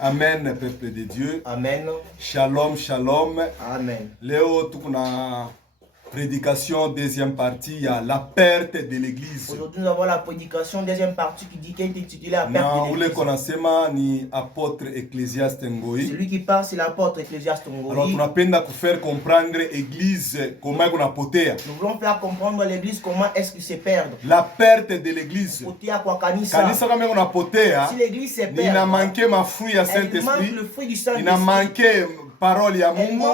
Amen, peuple de Dieu. Amen. Shalom, shalom. Amen. Léo, tout a prédication, deuxième partie, il y a la perte de l'église. Aujourd'hui, nous avons la prédication, deuxième partie qui dit qu'elle est intitulée la perte de l'église. Ni apôtre Ecclésiaste Ngoi. Celui qui parle, c'est l'apôtre Ecclésiaste Ngoi. Alors, tu n'as faire comprendre l'église comment on a poté. Nous voulons faire comprendre l'église comment est-ce qu'il se perd. La perte de l'église. Si l'église se perd, il a manqué ma fruit à Saint-Esprit. Il a manqué parole ya Mungu,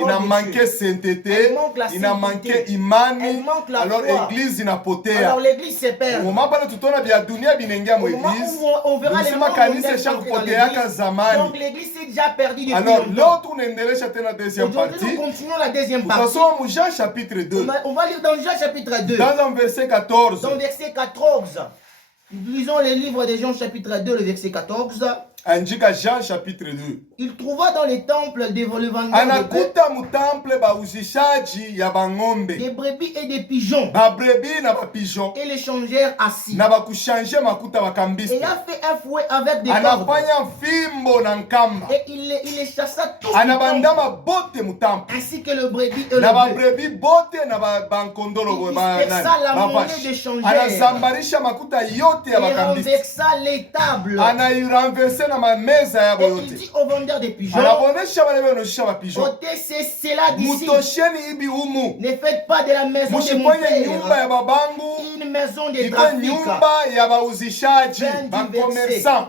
il a manqué sainteté, il a manqué imani. Alors l'église inapotea. Alors l'église se perd. Au moment où tu tournes bien dunia binengia mo église, on verra les moments donc l'église s'est déjà perdue depuis alors longtemps. l'autre on endelesha tena deuxième Aujourd'hui partie. nous continuons la deuxième partie. Passons Jean chapitre 2. On va lire dans Jean chapitre 2. Dans un verset 14. Dans verset 14. Nous lisons le livre de Jean chapitre 2, le verset 14. Andika Jean chapitre 2. Il trouva dans les temples le vendeur anakuta mutemple bauzishaji ya bangombe, des brebis et des pigeons, babrebi na bapigeon, et les changèrent assis. na bakushanje makuta bakambiste. Et il a fait un fouet avec des cordes. Anafanya fimbo na nkamba. Et il les chassa tous. Anabanda mabote mutemple. Ainsi que le brebis et le na bœuf. babrebi bote na bankondolo Il dispersa la monnaie de changeurs. anazambarisha makuta yote ya Et bakambiste. renversa les tables. Anairenverse na mameza ya Et il boyote. dit au vendeur des pigeons, Anabonesha bale benosha bapigeon. ôtez cela d'ici. Mutosheni ibi umu. Ne faites pas de la maison de mon Mushiponye nyumba ya père babangu une maison de iko trafic. nyumba ya bauzishaji, Fin du bakomersan.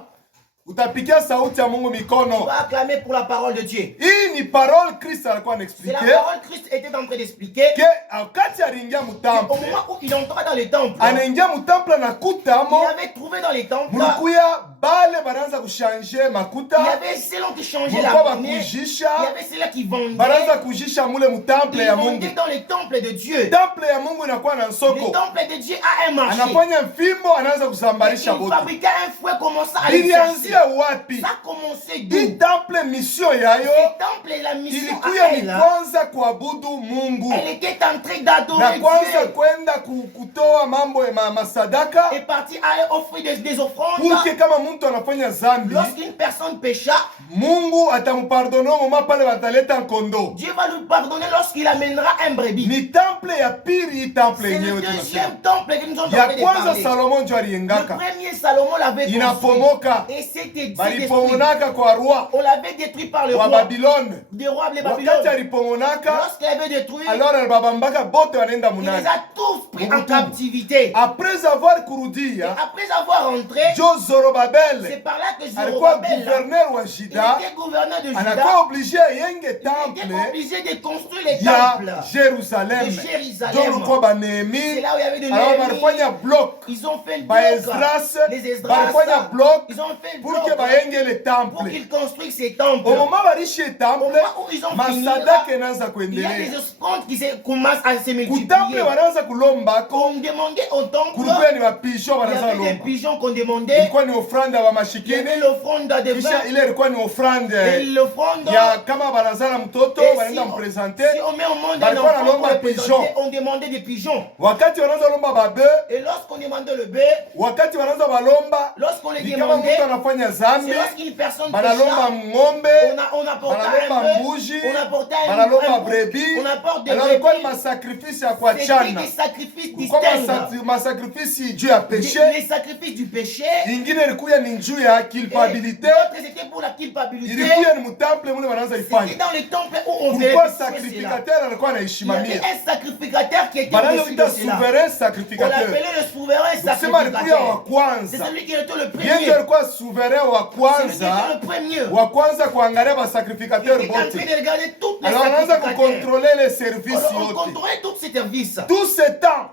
Utapikia sauti ya Mungu Tu mikono. vas acclamer pour la parole de Dieu. Hii ni parole Kristo alikuwa C'est anaexplique la parole Christ était en train d'expliquer. ke wakati aliingia Au mutemple, moment où il entrait dans les temples, anaingia mutemple anakutamo il avait trouvé dans les temples, mulikuya bale banaanza kushanje makuta, il y avait ceux qui changeaient la mulikuwa monnaie, il y bakujisha, avait ceux qui vendaient, banaanza kujisha mule mutemple ils ya Mungu. vendaient dans les temples de Dieu. Temple ya Mungu inakuwa na Le soko, temple de Dieu a un marché. anafanya mfimbo, anaanza Il kuzambarisha bote. fabriquait un fouet, commença à les chercher. Ilianzia wapi? Ça a commencé Hii d'où? temple mission yayo Ce temple et la mission ilikuya à ni elle, kwanza kuabudu Mungu elle était en train d'adorer na kwanza Dieu. kwenda kutoa mambo ya masadaka, Et parti à offrir des offrandes. pour que kama mtu anafanya zambi Lorsqu'une personne pécha, Mungu atamupardona moma pale bataleta nkondo. Dieu va lui pardonner lorsqu'il amènera un brebis. Ni temple ya pili, hii temple C'est le yenyewe deuxième tunasema temple que nous sommes en ya train de kwanza. parler. Salomo njo Le aliengaka, premier Salomon l'avait construit. inapomoka, Et c'était détruit. balipomonaka kwa roi On l'avait détruit par le wa roi. Babylone. Des rois de Wakati Babylone. alipomonaka, Lorsqu'il avait détruit, alors alibabambaka bote wanaenda il les munani. a tous pris en Mungu. captivité. Après avoir Et kurudia, après avoir rentré, Jo Zorobabel c'est par là que alikuwa Zorobabel, gouverneur wa il Juda, était gouverneur de Juda. anakuwa obligé ayenge Il était temple obligé de construire les ya temples Jérusalem. de Jérusalem. Jo lukwa C'est baNehemi, là où il y avait de alors Néhémie. balifanya bloc Ils ont fait le ba bloc. Esdras, Les Esdras. balifanya bloc Ils ont fait le pour bloc que bayenge le pour temple. qu'ils construisent ces temples. Au moment barishi Au temple, moment où ils ont fini, masadaka inaanza il y a des kuendelea. offrandes qui commencent à se Kutemple multiplier. wanaanza kulombako, On demandait au temple, kulikuwa ni wapigeon il y wanaanza avait des lomba. pigeons qu'on demandait. Ilikuwa ni ofrande ya Il y wamashikini, avait l'offrande de vin kisha ile ilikuwa ni ofrande et l'offrande. ya kama banazala mtoto Et wanaenda mpresente. si on met au monde un Balikuwa enfant nalomba pour le présenter, pigeon. on demandait des pigeons. Wakati wanaanza lomba babe, Et lorsqu'on demandait le bœuf, wakati wanaanza balomba, lorsqu'on les ni kama demandait, mtu anafanya zambi, c'est lorsqu'une personne banalomba pécha, ng'ombe, on apportait banalomba un bœuf, mbuji, on apportait banalomba un bouc, brebi. on apporte des Alors ilikuwa ni brebis. masakrifisi ya C'était kuachana, des sacrifices kulikuwa distincts. masakrifisi juu ya peshe, Les sacrifices du péché. ingine ilikuwa ni juu ya Et culpabilité, l'autre, c'était pour la culpabilité. ilikuwa ni mutemple mule wanaanza C'était ifanya. dans les temples où on faisait Kulikuwa cela. sacrificateur alikuwa Il y avait anaishimamia, un sacrificateur qui était banayo au-dessus de ita cela. souverain On sacrificateur. l'appelait le souverain Kusema alikuwa wa sacrificateur. C'est kwanza, celui qui était le yeye premier. ndio alikuwa souverain wa Celui qui kwanza, était le premier. wa kwanza kuangalia Il basacrificateur était en train bote. de regarder toutes les Alors anaanza sacrificateurs. kukontrole les services On yote. contrôlait tous ces services. Tout ce temps,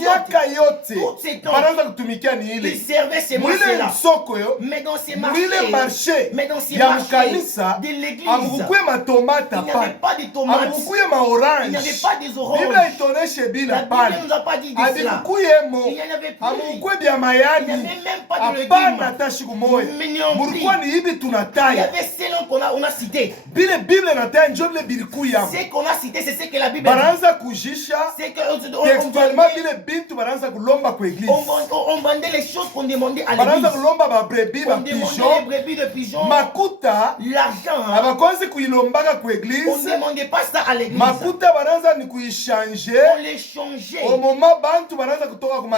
miaka yote Tout ce temps, banaanza kutumikia ni il ile servait ces mwile marchés-là. msoko yo, Mais dans ces mwile marchés, marché mais dans ces ya marchés mkanisa de l'église, amukukwe matomate il n'y avait hapana, pas de tomates. amukukwe Il n'y maorange. avait pas des oranges. Biblia itoneshe La bila Bible hapana, ne nous a pas dit de cela. abikukuyemo Il n'y en avait plus. amukukwe bya Il n'y mayani avait même pas de hapana légumes. hata siku moya. Mais non plus. Mulikuwa ni hivi Il y tunataya avait ces noms qu'on a cités. bile Biblia nataya njo bile bilikuyamo Ce qu'on a cité, c'est ce que la Bible dit. banaanza kujisha C'est textuellement bile bintu banaanza kulomba kwa eglise, on vendait les choses qu'on demandait à banaanza l'église. kulomba ba brebis ba On demandait les pigeons. brebis de pigeons. Makuta L'argent. abakonzi kuilombaka ku On ne église. demandait pas ça à l'église. Makuta bananza ni kuishanger. On les changeait. Au moment bantu bananza kutoka ku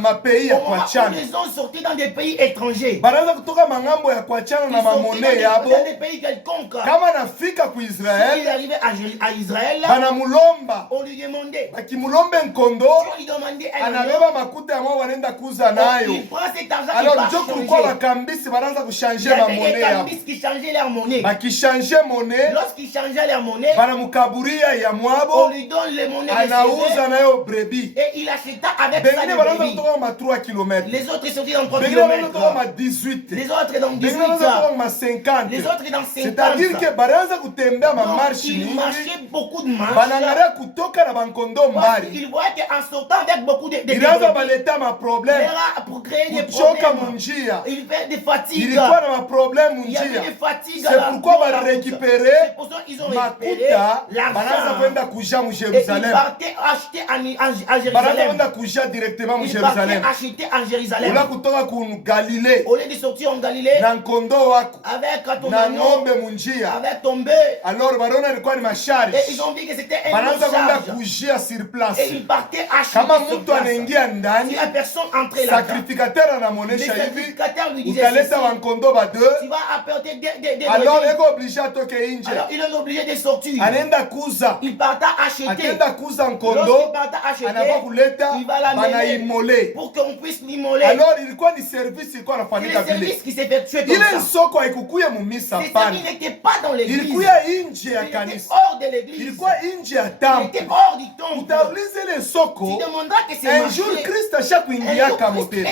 ma pays ya Au moment où kuachana. les gens sortaient dans des pays étrangers. Bananza kutoka mangambo ya kuachana Ils na sortaient mamone yabo. dans des pays quelconques. Kama nafika ku S'il Israel, arrivait à Israël, banamulomba. on lui demandait. Bakimulombe nkondo, On lui demandait un anabeba makuta ya mwa wanaenda kuuza nayo. il prend cet argent, Alors il njo va kulikuwa changer. bakambisi bananza Il kushanger y avait mamone des yabo. cambistes qui changeaient leur monnaie. Bakishanger monnaie, Lorsqu'ils changeaient leur monnaie, banamukaburia ya on mwabo, lui donne les monnaies de anauza César nayo brebis. et il acheta avec ça Bengine les bananza brebis. kutoka ma 3 km. Les autres sortaient dans 3 Bengine bananza kutoka ma km. 18. Les autres dans 18. Bengine bananza kutoka ma 50. Les autres dans 50. C'est-à-dire que bananza kutembea ma Donc, marche il mingi. marchait beaucoup de marches. Banangaria kutoka na bankondo Parce mbali. qu'il voyait qu'en sortant avec beaucoup de Ilianza brebis, baleta ma problème. pour créer des Kuchoka problèmes. munjia. Il fait des fatigues. Ilikuwa na ma problème Il y avait munjia. des fatigues. C'est pourquoi ba récupérer C'est pour ça qu'ils ont récupéré makuta bananza l'argent. kwenda kuja mu Et ils Jérusalem. partaient acheter à Bananza Jérusalem. kwenda kuja directement mu Ils partaient Jérusalem. acheter en Jérusalem. Ola kutoka ku Galilée Au lieu de sortir en Galilée, na nkondo wako avec ton na agneau, ng'ombe munjia. avec ton bœuf, Alors barona ilikuwa ni masharti. et ils ont dit que c'était un Bananza kwenda charge. kujia sur place. Et ils partaient acheter Kama sur mtu place. anaingia Si ndani, la personne entrait là-dedans, sacrificateur le anamuonesha hivi, sacrificateur lui disait ceci, ukaleta wankondo ba deux. tu vas apporter des Alors brebis. eko obligé atoke nje. Alors il est obligé de sortir. Anaenda kuza. Il partait acheter. Akienda kuza Lorsqu'il nkondo, partait acheter, anava kuleta, il va l'amener banaimole. pour qu'on puisse l'immoler. Alors ilikuwa ni service ilikuwa C'est nafanyika le vile. service qui s'effectuait comme Ile ça. soko haikukuya mumisa C'est ça, pana. il n'était pas dans l'église. Ilikuya nje ya Il était kanisa. hors de l'église. Ilikuwa nje ya Il temple. était hors du temple. Utaulize ile Tu soko. demanderas que c'est Un jour Christ ashakuingiaka moteri.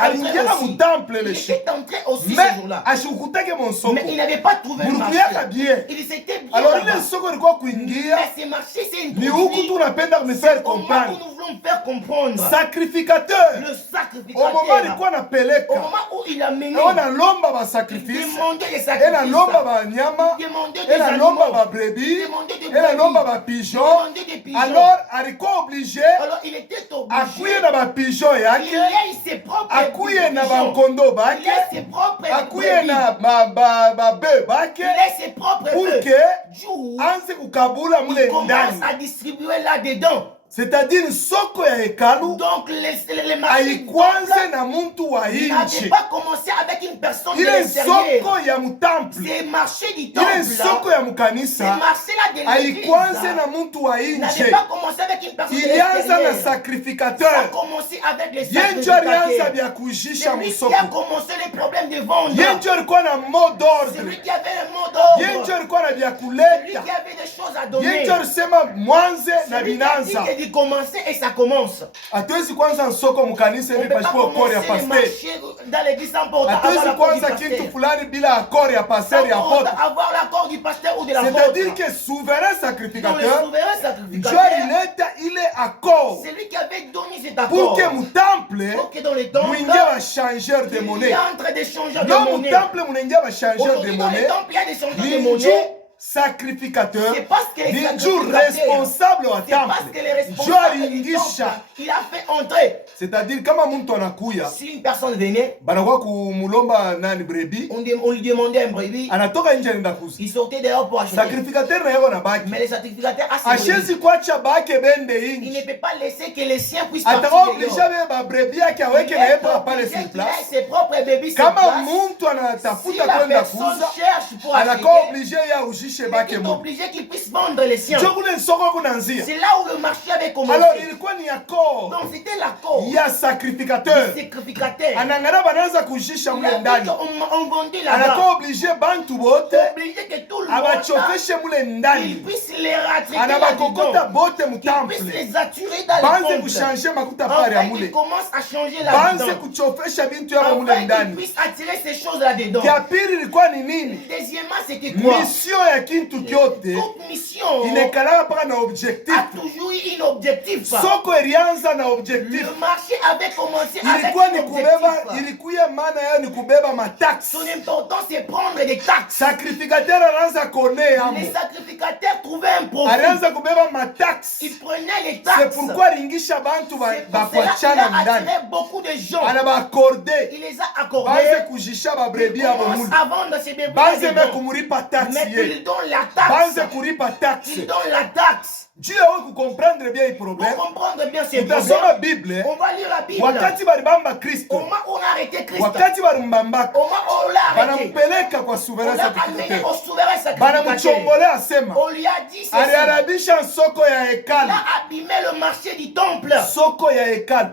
Aliingiaka mu temple le Il shi. était entré aussi ce Mais jour-là. ashikutake mon soko. Mais il n'avait pas trouvé le Mulukuyaka marché. bien. Il s'était bien Alors là-bas. ile soko ilikuwa kuingia. Mais ce marché, c'est une Ni huku produit. tu unapenda me faire Au moment où comprendre. nous voulons faire comprendre Sacrificateur. le Au sacrificateur, moment alikuwa au napeleka. moment où il a mené, Ona lomba ba il sacrifice. demandait des Ela lomba sacrifices, ba nyama. il demandait des Ela lomba animaux, ba brebis. il demandait des Ela lomba brebis, ba il pigeon. demandait des pigeons. Alors alikuwa obligé Alors il était akuye obligé, na ba pigeon il yake. ait ses propres Akuye na pigeons. bankondo Il bake. ait ses propres Akuye brebis. na ba bœuf bake. Il ait ses propres Pour bœufs. que Jour, anze kukabula il mule commence ndani. à distribuer là-dedans. C'est-à-dire soko ya hekalu Donc les marchés haikwanze na muntu wa n'avaient nje. pas commencé avec une personne de Ile l'extérieur. soko ya mutemple. Ces marchés du Ile temple, soko là, ya ces mukanisa marchés-là de haikwanze l'église na muntu wa n'avaient nje. pas commencé avec une personne de Ilianza na l'extérieur. Ça a sacrificateur. commencé avec les Yenjo alianza sacrificateurs. vya kujisha C'est lui qui musoko. a commencé les problèmes de vente. Yenjo alikuwa na mot C'est d'ordre. lui qui avait le mot d'ordre. Yenjo alikuwa na vya C'est lui kuleta. qui avait des choses à donner. Yenjo alisema mwanze na C'est lui qui a dit binanza. que de commencer et ça commence. Hatuwezi kwanza soko mukanisa On hivi ne peut pas pasipo akori ya commencer les pasteur. marchés dans l'église sans porter avoir Hatuwezi l'accord du kwanza pasteur. kitu fulani bila akori ya pasteur ya Sans apôtre. avoir l'accord du pasteur ou de la C'est-à-dire que souverain dans le sacrificateur souverain njo sacrificateur, alileta ile accord c'est lui qui avait donné cet pour accord. que mutemple Pour que dans les temples, mwingie bachangeur de il y monnaie. a entre des changeurs de Non, monnaie. mutemple munaingia bachangeur de Aujourd'hui, dans les monnaie. temples, il y a des changeurs de Ni monnaie. njo sacrificateur C'est parce que les ni njo sacrificateurs, responsable wa c'est parce temple que les njo responsables du aliingisha. temple, il a fait entrer. C'est-à-dire kama mtu anakuya Si une personne venait, banakuwa kumulomba nani brebis, on lui demandait un brebis, anatoka nje anaenda kuuza. il sortait dehors pour acheter. Sacrificateur na yako na baki. Mais les sacrificateurs, à ce Ashezi kwacha bake bende il ne inji. peut pas laisser que les siens puissent partir Atakuwa dehors. obligé beba brebis yake aweke na yeye pale Il sur a place. ses propres bébés sur Kama place. mtu Si anatafuta la kwenda personne kuuza, cherche pour anakuwa acheter, obligé ya ujishe il bake est mu. obligé qu'il puisse vendre les siens. Njo kule soko kunaanzia. C'est là où le marché avait commencé. Alors ilikuwa ni accord Donc c'était l'accord. ya sacrificateur. Les sacrificateurs. Anangana banaanza kujisha Il mule a dit ndani. qu'on vendait là-bas. Anakuwa obligé bantu bote Obligé que tout le monde abachofeshe mule qu'il ndani. puisse les rattraper Anabakokota là-dedans. bote Qu'il mutemple. puisse les attirer dans Banze les comptes. kushanje makuta pale ya Enfin, qu'il mule. commence à changer Banze là-dedans. kuchofesha bintu yao mule Enfin, qu'il ndani. puisse attirer ces choses là-dedans. Ya pili ilikuwa ni nini? Deuxièmement, c'était quoi? Mission ya kintu kyote Toute mission inekalaka paka na objectif. a toujours eu un objectif. Soko ilianza na objectif. Le marché avait commencé avec Ilikuwa ni un kubeba, objectif. ilikuwa maana yao ni kubeba matax. Son importance, c'est prendre des taxes. Sacrificateur anaanza kone Les amo. sacrificateurs prédicateur trouvait un profit. Alianza kubeba matax. Il prenait les taxes. C'est pourquoi ringisha bantu bakuachana il a ndani. attiré beaucoup de gens. Anaba accordé. Il les a accordés. Banze kujisha ba brebis ya commence bomulu. à vendre ses bébés. Banze me kumuripa tax Mais ye. il donne la taxe. Banze kuripa tax. Il donne la taxe. Dieu a comprendre bien les problèmes. Pour comprendre bien ces Utasoma problèmes, Bible. on va lire la Bible. Wakati balibamba Kristo. Au moment où on a arrêté Christ. Wakati balumbambaka. Au moment où on l'a arrêté. Banampeleka kwa On souverain l'a amené sacrificateur. au souverain sacrificateur. Banamuchongole asema. On lui a dit ceci. Aliharibisha soko ya Il hekalu. a abîmé le marché du temple. Soko ya hekalu.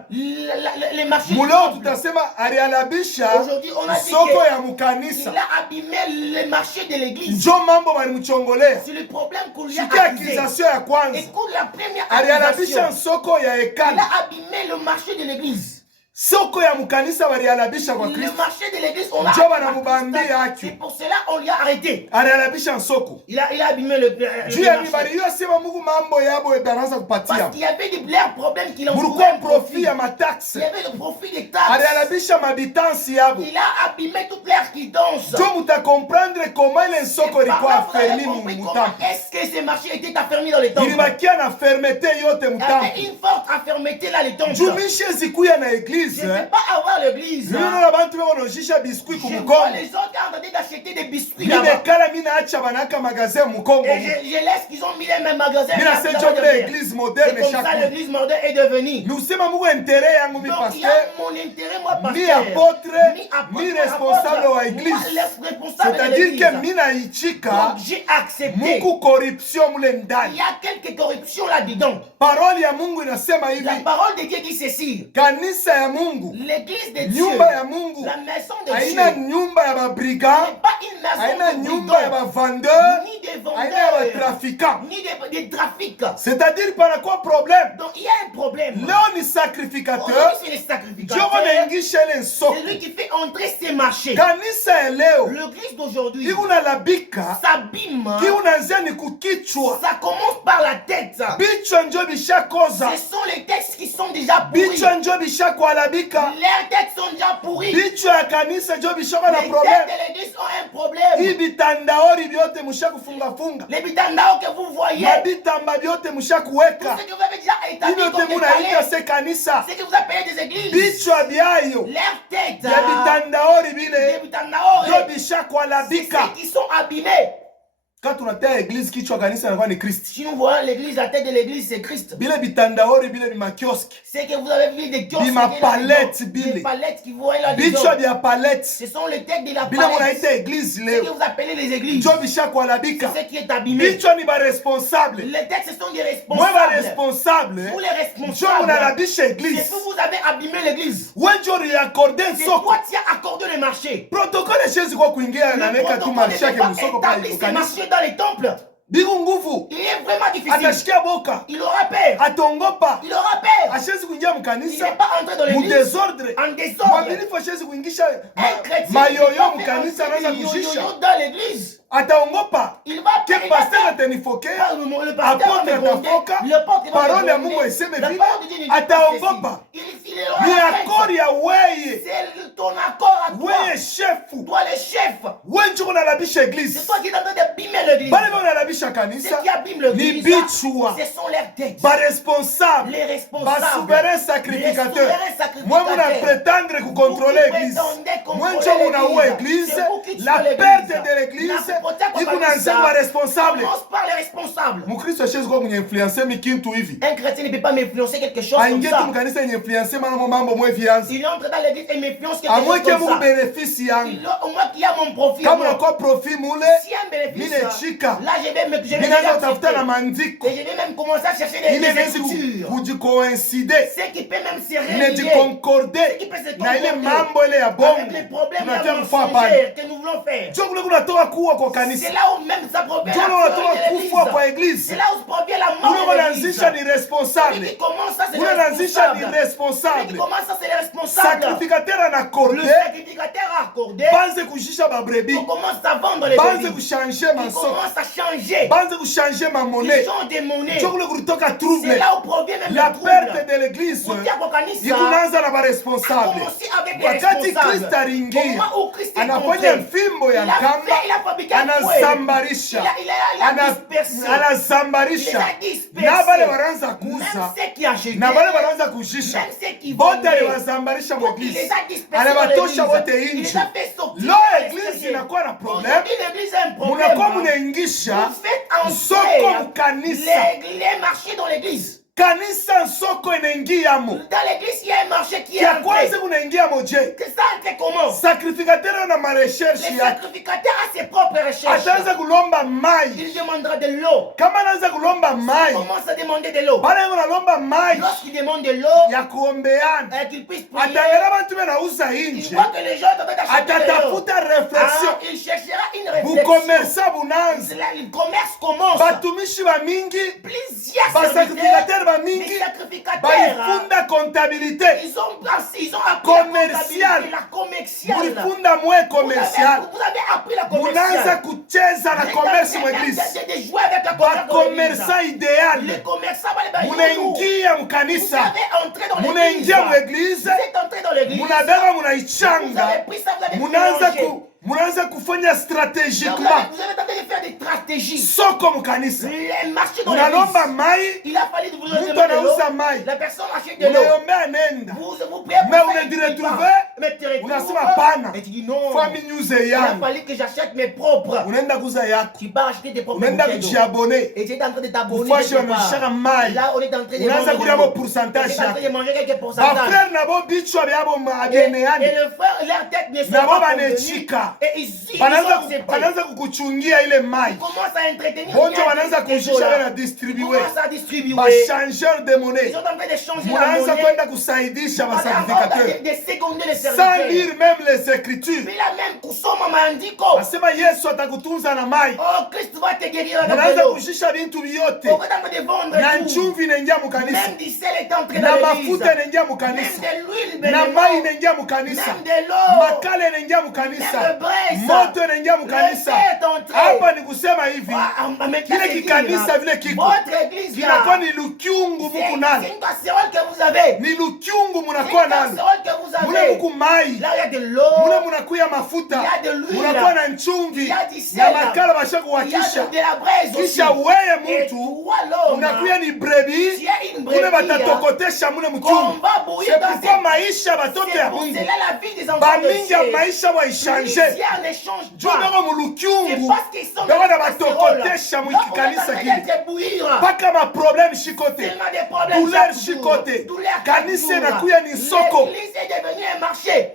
Les marchés du Muleo temple. tutasema aliharibisha Aujourd'hui, on a dit soko que ya mukanisa. il a abîmé les marchés de l'église. Njo mambo balimuchongolea. C'est le problème qu'on lui a Sikia accusé. accusation ya kwanza. Écoute la première Aliharibisha accusation. soko ya Il hekalu. a abîmé le marché de l'église. Soko ya mukanisa baliharibisha kwa Le Kristo. marché de l'église, on l'a Njo banamubambia C'est haki. pour cela on lui a arrêté. Aliharibisha soko. Il a abîmé le Juu ya marché. mibali hiyo sema Mungu mambo yabo yanaanza Parce kupatia. qu'il y avait des leurs problèmes qu'il en trouvait Mulikuwa un profit. profit ya matax. Il y avait le profit des taxes. Aliharibisha mabitansi yabo. Il a abîmé toute l'air qui danse. Njo mutakomprendre comment ile soko ilikuwa Par là, vous avez affermi compris mutambo. comment est-ce que ces marchés étaient affermis dans les temples. Ilibakia na fermete yote Il y mutambo. avait une forte affermité là, les temples. Juu mishe zikuya na Je église. ne peux pas avoir l'église. Mimi naona bantu beko nojisha biskuit ku Je vois mukongo. les autres en train d'acheter des biscuits Mimi là-bas. nekala mina acha banaka magasin mukongo. Et je laisse qu'ils ont mis les mêmes magasins. Mina là, se là-bas job derrière. l'église C'est moderne comme ça chaque. l'église moderne est devenue. Ni usema Mungu intérêt yangu mi Donc il y a pasteur. mon intérêt, moi, pasteur. Mi apôtre, mi responsable wa église. C'est-à-dire que mina ichika Donc j'ai accepté. muku corruption mule Il ndani. y a quelques corruptions là-dedans. Parole ya Mungu inasema hivi. La parole de Dieu dit ceci. Kanisa ya Mungu, L'église de Dieu, nyumba ya Mungu, la maison de haina Dieu, nyumba ya babrigand, n'est pas une haina maison de nyumba ya brigands, bavendeur, ni des haina ya vendeurs, batrafiquant. ni des trafics. C'est-à-dire panakuwa problème. Donc il y a un problème. Leo ni sacrificateur, Aujourd'hui, c'est les Dieu sacrificateurs. wanaingisha ile soko. C'est lui qui fait entrer ses marchés. Kanisa ya leo L'église d'aujourd'hui ikunalabika, s'abîme. kiunanzia ni kukichwa. Ça commence par la tête. Bichwa njo bishakoza, Ce sont les textes qui sont déjà pourris. bichwa njo bishakualabika, Les textes sont déjà pourris. bichwa ya kanisa njo bishaka na Les problème. textes de l'église ont un problème. Hii bitandaori vyote mushakufungafunga, Les bitandao que vous voyez, mabitamba vyote tout mushakuweka, ce que vous avez déjà établi hivyo comme te des munaita palais, se kanisa. c'est que vous appelez des églises. Bichwa byayo Leurs têtes, ya bitandaori des bile bitandao, njo c'est bishakualabika. ceux qui sont abîmés. Quand tunatea eglise kichwa kanisa inakuwa ni Kristi. Si nous voyons l'église, la tête de l'église, c'est Christ. Bile bitandaori bile bimakioski, C'est que vous avez vu des kiosques, Bima des palette, bile. des palettes qui voient là bichwa dedans. bya palette Ce sont les têtes de la bile palette. munaita eglise Ce que leo vous appelez les églises. njo bishakualabika. C'est ce qui est abîmé. Bichwa ni baresponsable, Les textes, ce sont des mwe responsables. baresponsable Vous les njo responsables. munalabisha C'est eglise. vous, vous avez abîmé l'église. We njo riakorde C'est soko. toi qui as accordé le marché. Protokole shezi kwa kuingia na Le meka tu protocole marsha n'était ke musoko pas pa établi ces kanisa. marchés dans les temples. Bigu nguvu Il est vraiment difficile. atashikia boka, Il aura peur. atongopa, Il aura peur. ashezi kuingia Il n'est mkanisa pas entré dans mu l'église desordre. en désordre. Mwaminifu ashezi kuingisha Un chrétien mayoyo qui va mkanisa faire anaanza entrer des kujisha, yo-yo dans l'église. ataongopa Il va ke il va pasteur faire- atanifokea, le pasteur va apôtre me gronder, atafoka, le porte va me parole ya gronder. Mungu iseme La vile, parole de Dieu ne dit pas ataogopa. ceci. Il aura Ni la crainte. akori ya weye, C'est ton accord à toi. weye chefu, Toi le chef. we njo unalabisha C'est eglise. toi qui es en train d'abîmer l'église. Bale be unalabisha Ceux kanisa qui abîment ni l'église, bichwa, ce sont leurs têtes. baresponsable, Les responsables. basouverain sacrificateur. Les souverains sacrificateurs. Mwe muna pretendre kukontrole Vous qui eglise, prétendez contrôler mwe njo munaua l'église. eglise. C'est vous qui tuez La l'église. perte de l'église Nakupotea kwa ikunanzia kanisa. kwa responsable. Commence par les responsables. Mukristo ashezi kuwa mwenye influence mikintu hivi, Un chrétien ne peut pas m'influencer quelque chose comme aingie tu ça. mkanisa yenye influence mana mambo mwe vianzi, Il entre dans l'église et m'influence quelque amwe chose ke comme Mungu ça. benefisi yangu. Il a- au moins qu'il y a mon profit. Kama moi. unakuwa profit mule, Si un bénéfice, mine chika, là je vais me mimi naanza kutafuta na accepter. maandiko Et je vais même commencer à chercher des ile inawezi écritures. kujikoincide, Ce qui peut même se relier imejiconcorde na ile mambo ile ya avec bongo les problèmes tunatia kufaa pale. mensongers que nous voulons faire. Njo kule kunatoka kuwa kwa kanisa, C'est là où même ça provient njo la kule kunatoka gloire de kufa kwa l'église. eglise. C'est là où provient la Ule mort de l'église. wanaanzisha ni Celui responsable, qui commence ça, c'est ule le wanaanzisha ni responsable. Celui qui responsable. commence ça, c'est le responsable. Sacrificateur Le anakorde, sacrificateur a accordé. banze kujisha babrebi, On commence à vendre les banze brebis. kushanje Il mansonge, commencent à changer. changer ma Ils monnaie. changent des monnaies. C'est là où provient même la le trouble. perte de l'église. Il ikunaanza na baresponsable. avec les Wakati responsables. Kristo aringia Au moment où Christ est anafanya entré, fimbo ya il a kamba, fabriqué un fouet. anazambarisha, Il a dispersé. anazambarisha, Il les a dispersés. na bale wanaanza Même kuuza, ceux qui achetaient, na bale wanaanza kujisha, même ceux qui bote vendaient, aliwazambarisha il mwéglise, les a dispersés anabatosha dans wote l'église. Il inji. les a fait sortir. Lo église inakuwa na problème, Aujourd'hui, l'église a un problème. munakuwa munaingisha Vous faites soko entrer mukanisa. les marchés dans l'église. Kanisa soko inaingiamo. Dans l'église, il y a un marché qui est Kia entré. kwanza kunaingiamo je? Que ça entre comment? Sacrificateur na marecherche Le yake. sacrificateur a ses propres recherches. Ataanza kulomba mai. Il demandera de l'eau. Kama anaanza kulomba Il mai, commence à demander de l'eau. bale wanalomba mai Lorsqu'il demande de l'eau, ya kuombeana. qu'il puisse prier, Atangala bantu benauza il inje. voit que les gens doivent acheter de l'eau. Atatafuta réflexion. Il cherchera une réflexion. Bukomersa bunanza. Le commerce commence. Batumishi ba mingi, Plusieurs basacrificateur ba les mingi, sacrificateurs, balifunda comptabilité. ils ont appris Commercial. la commerciale. Mulifunda mwe commercial. Vous avez appris la Munaanza commerciale. kucheza na commerce mwéglise. De jouer avec la commerce. Bakomersa Les idéal. commerçants, Munaingia vous mkanisa. avez entré dans l'église. Munaingia mwéglise. Vous êtes entré dans l'église. Munabeba Vous avez munaichanga. pris ça, vous avez Munaanza mélangé. munaanza kufanya Vous stratégiquement avez tenté de faire des stratégies. soko mkanisa. Les marchés dans Unalomba l'église. mai, Il a fallu vous mtu demander de l'eau. anauza mai, La personne achète de l'eau. unayombea nenda, Vous priez mais pour ça, unadi il ne retrouver, pas. Mais tu retrouves. unasema pana, Et tu dis non. famille news Il a yangu, fallu que j'achète mes propres. unaenda kuuza yako, Tu vas acheter tes propres unaenda bouteilles d'eau. kujiabone, Et tu es en train de t'abonner. kufuashi quelque part. wanashaka mai, Là, on est en train de unaanza manger. kulia mo On est pourcentage en train yako. de manger quelques pourcentages. Bafrère nabo bichwa byabo Et abieneani, le frère, leur tête ne sont nabo pas banechika, convenus. Et ils ont banaanza kukuchungia ile mai, commence à entretenir. bonjo wanaanza kujisha na distribuer, Commence à distribuer. bachangeur de monnaie, Ils sont en train de changer la munaanza monnaie. kwenda kusaidisha basacrificateur. De seconder les Sans serviteurs. lire même les écritures. Bila même kusoma maandiko. Nasema Yesu atakutunza na mai. Oh, Christ va te guérir avec de Munaanza l'eau. kushisha bintu vyote. On est en train de vendre Na tout. nchumvi inaingia mukanisa. Même du sel est entré Na dans l'église. mafuta inaingia Même mukanisa. de l'huile, Na mai inaingia mukanisa. même de l'eau. Makale inaingia Même mukanisa. le braise. Moto inaingia mukanisa. Le feu est entré. Hapa ni kusema hivi. Mais Kile kikanisa vile kiko. votre église là. Kinakuwa ni lukyungu muku nalo. C'est une casserole que vous avez. Ni lukyungu C'est munakuwa une nalo. casserole que vous Mune avez. muku mai. Là, il y a de l'eau. Mune munakuya mafuta. Il y a de l'huile. Munakuwa na nchumvi. Il y a du sel. Na makala basha Il y a kuwakisha. de la braise aussi. Kisha weye Et mtu toi, l'homme, unakuya ni brebi tu as une kule brebis, batatokotesha mule qu'on mchungu. va bouillir C'est dans pourquoi cette... maisha batoto C'est ya pour Mungu cela la vie des enfants de bamingi ya Dieu. maisha waishanje Plusieurs ne changent juu pas. beko C'est mulukyungu parce qu'ils sont beko na dans la casserole. batokotesha Donc, on est en mukikanisa train kile d'être bouillir. mpaka maproblème shikote Tellement des problèmes douleur chaque jour. shikote Douleur chaque kanisa jour. inakuya ni soko L'église est devenue un marché.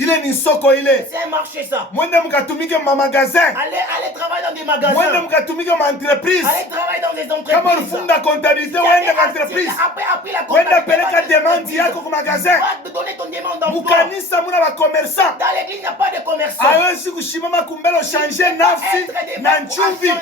ile ni soko ile C'est un marché ça. mwende mkatumike mamagazin Allez travailler dans des magasins. mwende mkatumike maentreprise Allez travailler dans des kama entreprises. ulifunga comptabilité wende maentreprise Après la wende comptabilité, peleka dans demande les yako ku magasin va te donner ton demande d'emploi. mukanisa muna bakomersa Dans l'église, il n'y a pas de commerçants. hawezi kushimama kumbele ushanje nafsi na nchumvi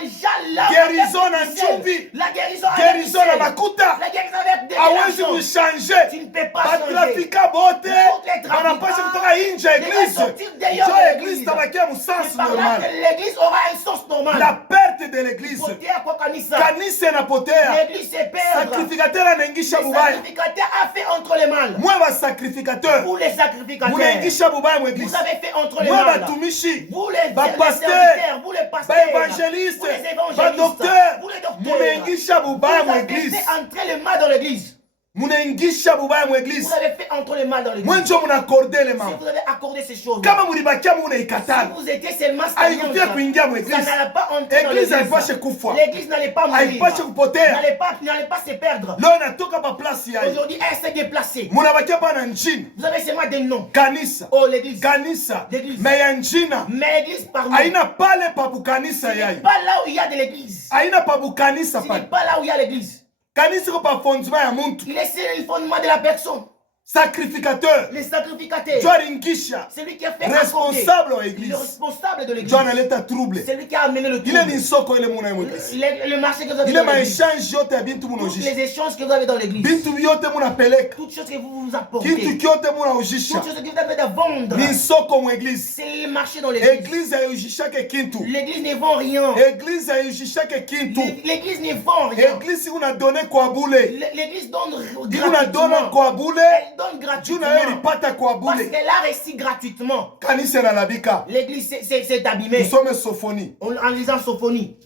guérison na nchumvi la guérison gerizo na makuta la guérison avec des hawezi relations. kushanje Tu ne peux pas changer. batrafika bote Les trafiquants, banapasha kutoka inje ya les eglise sortir d'ailleurs jo de eglise l'église. tabakia musansi C'est par là normal que l'église aura un sens normal. la perte de l'église Potea kwa kanisa. kanisa inapotea L'église se perd. sacrificateur anaingisha Le bubaya sacrificateur a fait entre les mâles. mwe basacrificateur Vous les sacrificateurs, munaingisha bubaya mu eglise vous avez fait entre les mwe mâles. batumishi Vous les bapasteur serviteurs, vous les pasteurs, baévangéliste vous les évangélistes, badocteur vous les docteurs, munaingisha bubaya vous mu avez eglise fait entrer les mâles dans l'église. munaingisha bubaya mu eglise Vous avez fait entrer les mâles dans l'église. mwenjo munakorde le Si mambo vous avez accordé ces choses, kama mulibakia si munaikatala vous étiez seulement haikufia kuingia mu ça eglise n'allait pas entrer dans eglise l'église. haipashe kufa L'église n'allait pas mourir. haipashe kupotea N'allait pas se perdre. leo natoka pa place yayo Aujourd'hui, elle s'est déplacée. munabakia pa na njini Vous avez seulement des noms. kanisa Oh, l'église. kanisa L'église. me ya njina Mais l'église par nous. haina pale pa bukanisa Ce n'est yayo pas là où il y a de l'église. haina pa bukanisa Ce n'est pale pas là où il y a l'église. kanisa iko pa fondement ya muntu Il est sur le fondement de la personne. sacrificateur, les sacrificateurs, c'est lui qui a fait responsable de le l'église, responsable de l'église, c'est lui qui a amené le trouble, le marché que vous avez dans l'église, toutes les échanges que vous avez dans l'église, toutes choses que vous vous apportez, toutes choses que vous avez à vendre, c'est le marché dans l'église. L'église ne vend rien. L'église ne vend rien. L'église donne gratuitement. Elle donne gratuitement. Parce qu'elle a reçu gratuitement. L'église s'est abîmée. Nous sommes Sophonie. En lisant Sophonie.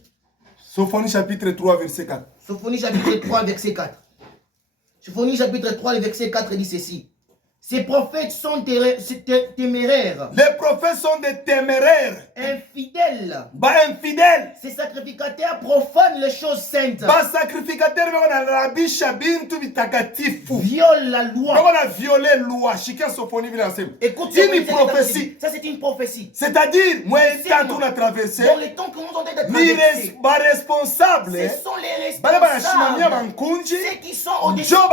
Sophonie chapitre 3 verset 4. Sophonie chapitre 3 verset 4. Sophonie chapitre 3 verset 4 dit ceci. Ces prophètes sont téméraires. Les prophètes sont des téméraires. Infidèles. Infidèles. Ces sacrificateurs profanent les choses saintes. Violent la loi. Écoute, prophétie. Ça c'est une prophétie. C'est-à-dire, moi, tant on a traversé, dans les temps que nous sommes en train de traverser, responsables. Ce sont les responsables. Ceux qui sont au-dessus. Ce sont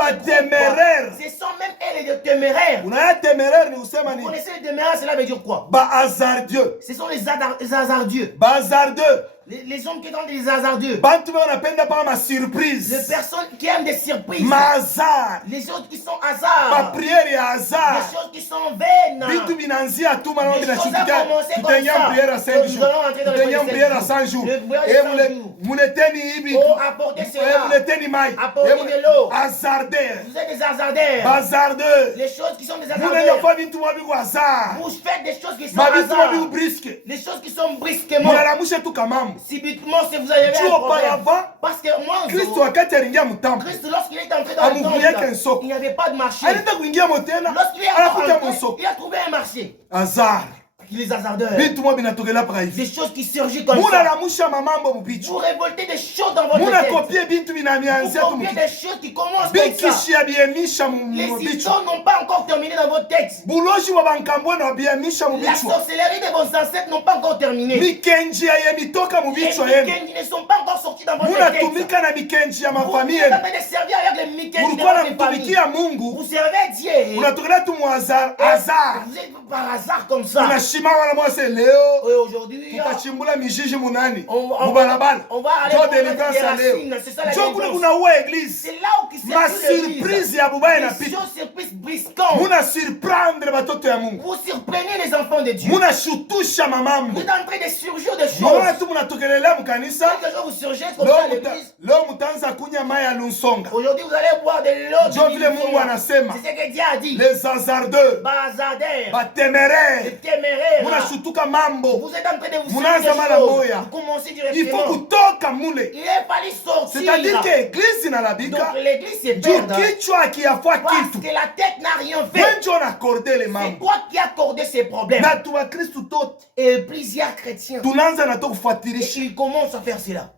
même elles les téméraires. Vous connaissez les téméraires, cela veut dire quoi? Ce sont les hasardieux. Les hommes qui sont des hasardeux. Les personnes qui aiment des surprises. Les choses qui sont hasard. Les choses qui sont vaines. Les choses à commencer comme ça. Nous allons entrer dans les prières à 100 jours. Oh, apportez cela. Apportez de l'eau. Vous êtes des hasardeurs. Les choses qui sont des hasardeurs. Vous faites des choses qui sont hasard. Les choses qui sont brusquement. Subitement, si vous avez un problème. Parce que moi, Christ, lorsqu'il est entré dans le temple, il n'y avait pas de marché. Lorsqu'il est entré, il a trouvé un marché. Les hasardeurs. Des choses qui surgissent comme ça. Vous révoltez des choses dans votre tête. Vous copiez des choses qui commencent comme ça. Les histoires n'ont pas encore terminé dans votre tête. La sorcellerie de vos ancêtres n'ont pas encore terminé. Les Mikenji ne sont pas encore sortis dans votre tête. Vous êtes en train de servir avec les Mikenji de votre famille. Vous servez Dieu. Vous êtes par hasard comme ça. Aujourd'hui, on va aller pour les racines. C'est ça la délivrance. C'est là où qui s'est surprise briscante. Vous surprenez les enfants de Dieu. Vous êtes en train de surgir des choses. Quelque chose vous surgit comme ça à l'église. Aujourd'hui, vous allez boire de l'eau. C'est ce que Dieu a dit. Les hasardeux, les téméraires. Vous êtes en train de vous servir des choses. Vous commencez directement. Il est fallu sortir. C'est-à-dire que l'église n'a la bica. Donc l'église c'est perdre. Parce que la tête n'a rien fait. C'est toi qui as accordé ces problèmes. Et plusieurs chrétiens. Ils commencent à faire cela.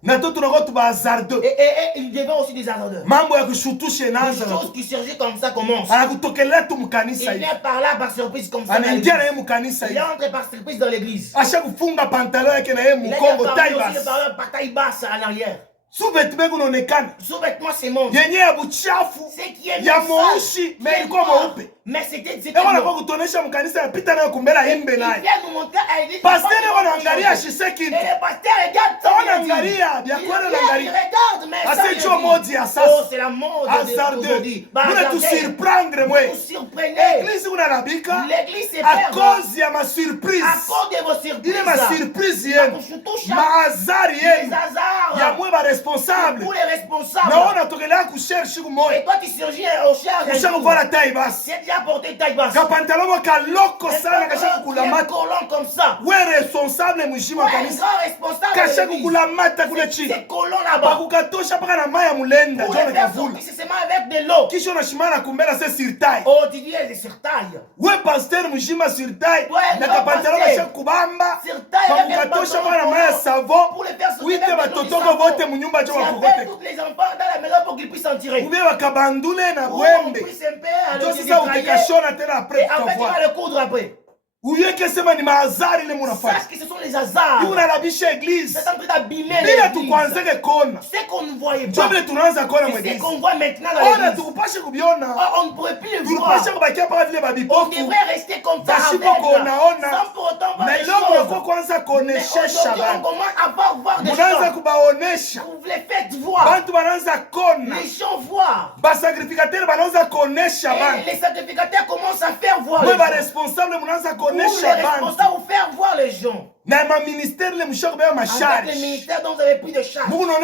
Et ils deviennent aussi des hasardeurs. Les choses qui surgissent comme ça commencent. Il vient par là par surprise comme ça. Il entre par surprise dans l'église. Il a parlé aussi de parler de bataille basse à l'arrière. Sous-vêtements c'est mon. C'est qui est noir. Mais c'était il vient nous montrer à l'église. Et le pasteur regarde. Il regarde mais ça oh c'est la mode d'aujourd'hui. Vous surprendre moi. Vous surprenez. L'église c'est à cause de ma surprise. À cause de vos surprises. Il est ma surprise hier. Ma hasard hier. Il y a moi responsable. Pour les responsables. Et toi tu surgis au cher. C'est déjà porté taille basse. Collant comme ça. Ouais responsable mujima kanisa. C'est collant là-bas. Pour les faire sortir, c'est seulement avec de l'eau. Oh tu dis elle est sur taille. Ouais pasteur mujima sur taille. Ouais pasteur. Sur taille avec savon. Pour les faire sortir. Oui te batotoka vote mu nyumba cho bakokota. Tous les enfants dans la maison pour qu'ils puissent en tirer. Ou bien bakabandule na bwembe. Et après tu vas le coudre après. Sache que ce sont les hasards. C'est en train d'abîmer l'église. C'est qu'on ne voyait pas. C'est qu'on voit maintenant dans l'église. On ne pourrait plus le voir. On devrait rester comme ça avec, sans pour autant voir les choses. Mais aujourd'hui, on commence à voir des choses. Vous les faites voir. Les gens voient. Et les sacrificateurs commencent à faire voir les gens. Les responsables vont faire voir les gens. Avec les ministères dont vous avez pris de charge. Nos enfants,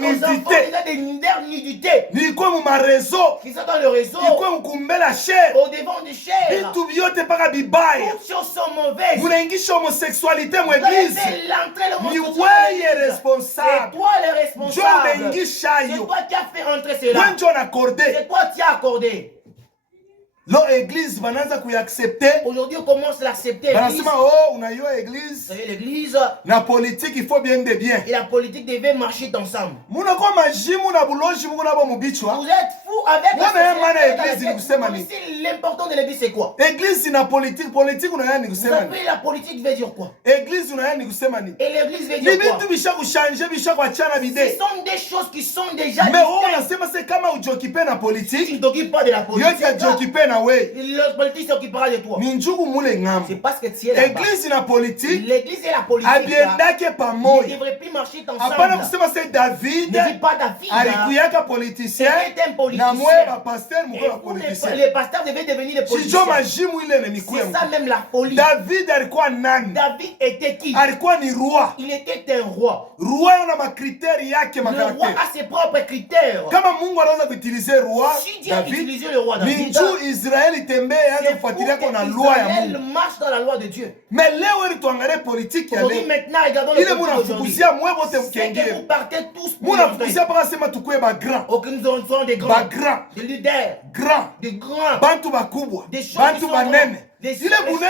ils ont des leaders nudité. Qui sont dans le réseau. Au devant du chair. Toutes choses sont mauvaises. Vous avez fait l'entrée le responsable. C'est toi le responsable. C'est toi qui as fait rentrer cela. C'est toi qui as accordé. L'église va accepter. Aujourd'hui, on commence à l'accepter. L'église. L'église. La politique, il faut bien de bien. Et la politique devait marcher ensemble. Vous êtes fous avec la l'important de l'église, c'est quoi? Église, c'est la politique. Vous savez, la politique veut dire quoi? Église, et l'église veut dire quoi? Ce sont des choses qui sont déjà mais tu ne t'occupes pas de la politique. Le politique s'occupera de toi. C'est parce que tu es là-bas. L'église et la politique. Ne devrait plus marcher ensemble. Ne dis pas David. C'était un politicien. Les pasteurs devaient devenir des politiciens. C'est ça même la folie. David était qui? Il était un roi. Le roi a ses propres critères. Si Dieu a utilisé le roi David, Israël marche dans la loi de Dieu. Mais maintenant, regardons le peuple d'aujourd'hui. C'est que vous partez tous pour que nous soyons des grands, des leaders, des grands, des choses qui sont grands. La grandeur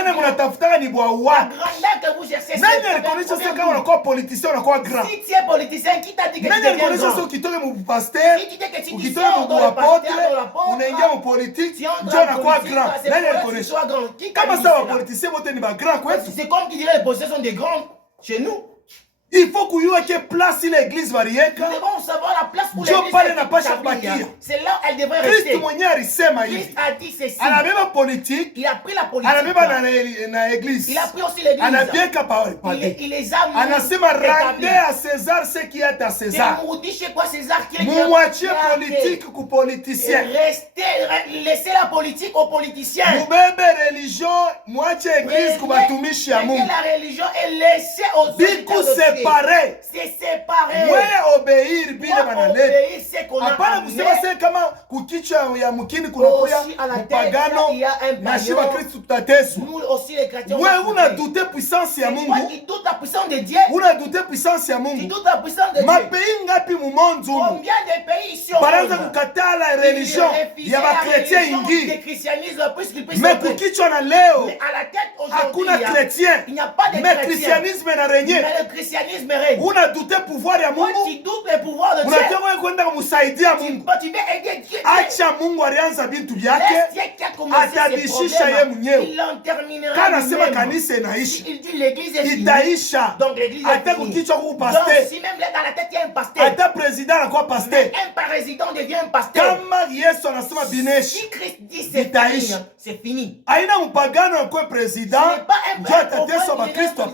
que vous cherchez, c'est politicien, si tu es politicien, qui t'a dit que tu deviens grand? Si tu dis que tu sors dans le pasteur, dans l'apôtre, politique, tu entres dans la politique, c'est grand. Qui t'a dit cela? C'est comme qui dirait les politiciens sont des grands chez nous. Il faut qu'il y ait place si l'église va rien. Nous devons savoir la place pour l'église. C'est là où elle devrait rester. Christ a dit ceci. Il a pris la politique. Il a pris aussi l'église. Il les a rendez à César ce qui est à César. Moitié politique ou politicien. Laissez la politique aux politiciens. Religion, moitié église ou batumishi ya Mungu. La religion est laissée aux autres. C'est séparé. Obéir, c'est qu'on a amené. Aussi à la tête, il y a un pagnon. Nous aussi les chrétiens. Tu doutes puissance ya Mungu. Tu doutes la puissance de Dieu. Tu doutes la puissance de Dieu. Combien de pays ici au monde le christianisme puisqu'ils puissent mais à la tête aujourd'hui, il n'y a pas de chrétien. Mais le christianisme règne. Tu pouvoir ya Mungu. Tu doutes le pouvoir de Dieu. Tu veux aider Dieu. Acha Mungu alianza bintu byake. Atabishisha ye mwenyewe. Il en terminera. Kana sema kanisa inaishi. Il dit l'église est finie. Itaisha. Donc l'église est finie. Donc si même dans la tête il y a un pasteur. Ata président anakuwa pasteur. Un président devient un pasteur. Kama Yesu anasema bineshi. Si Christ dit c'est fini. Aina mpagano akwe président. Ce n'est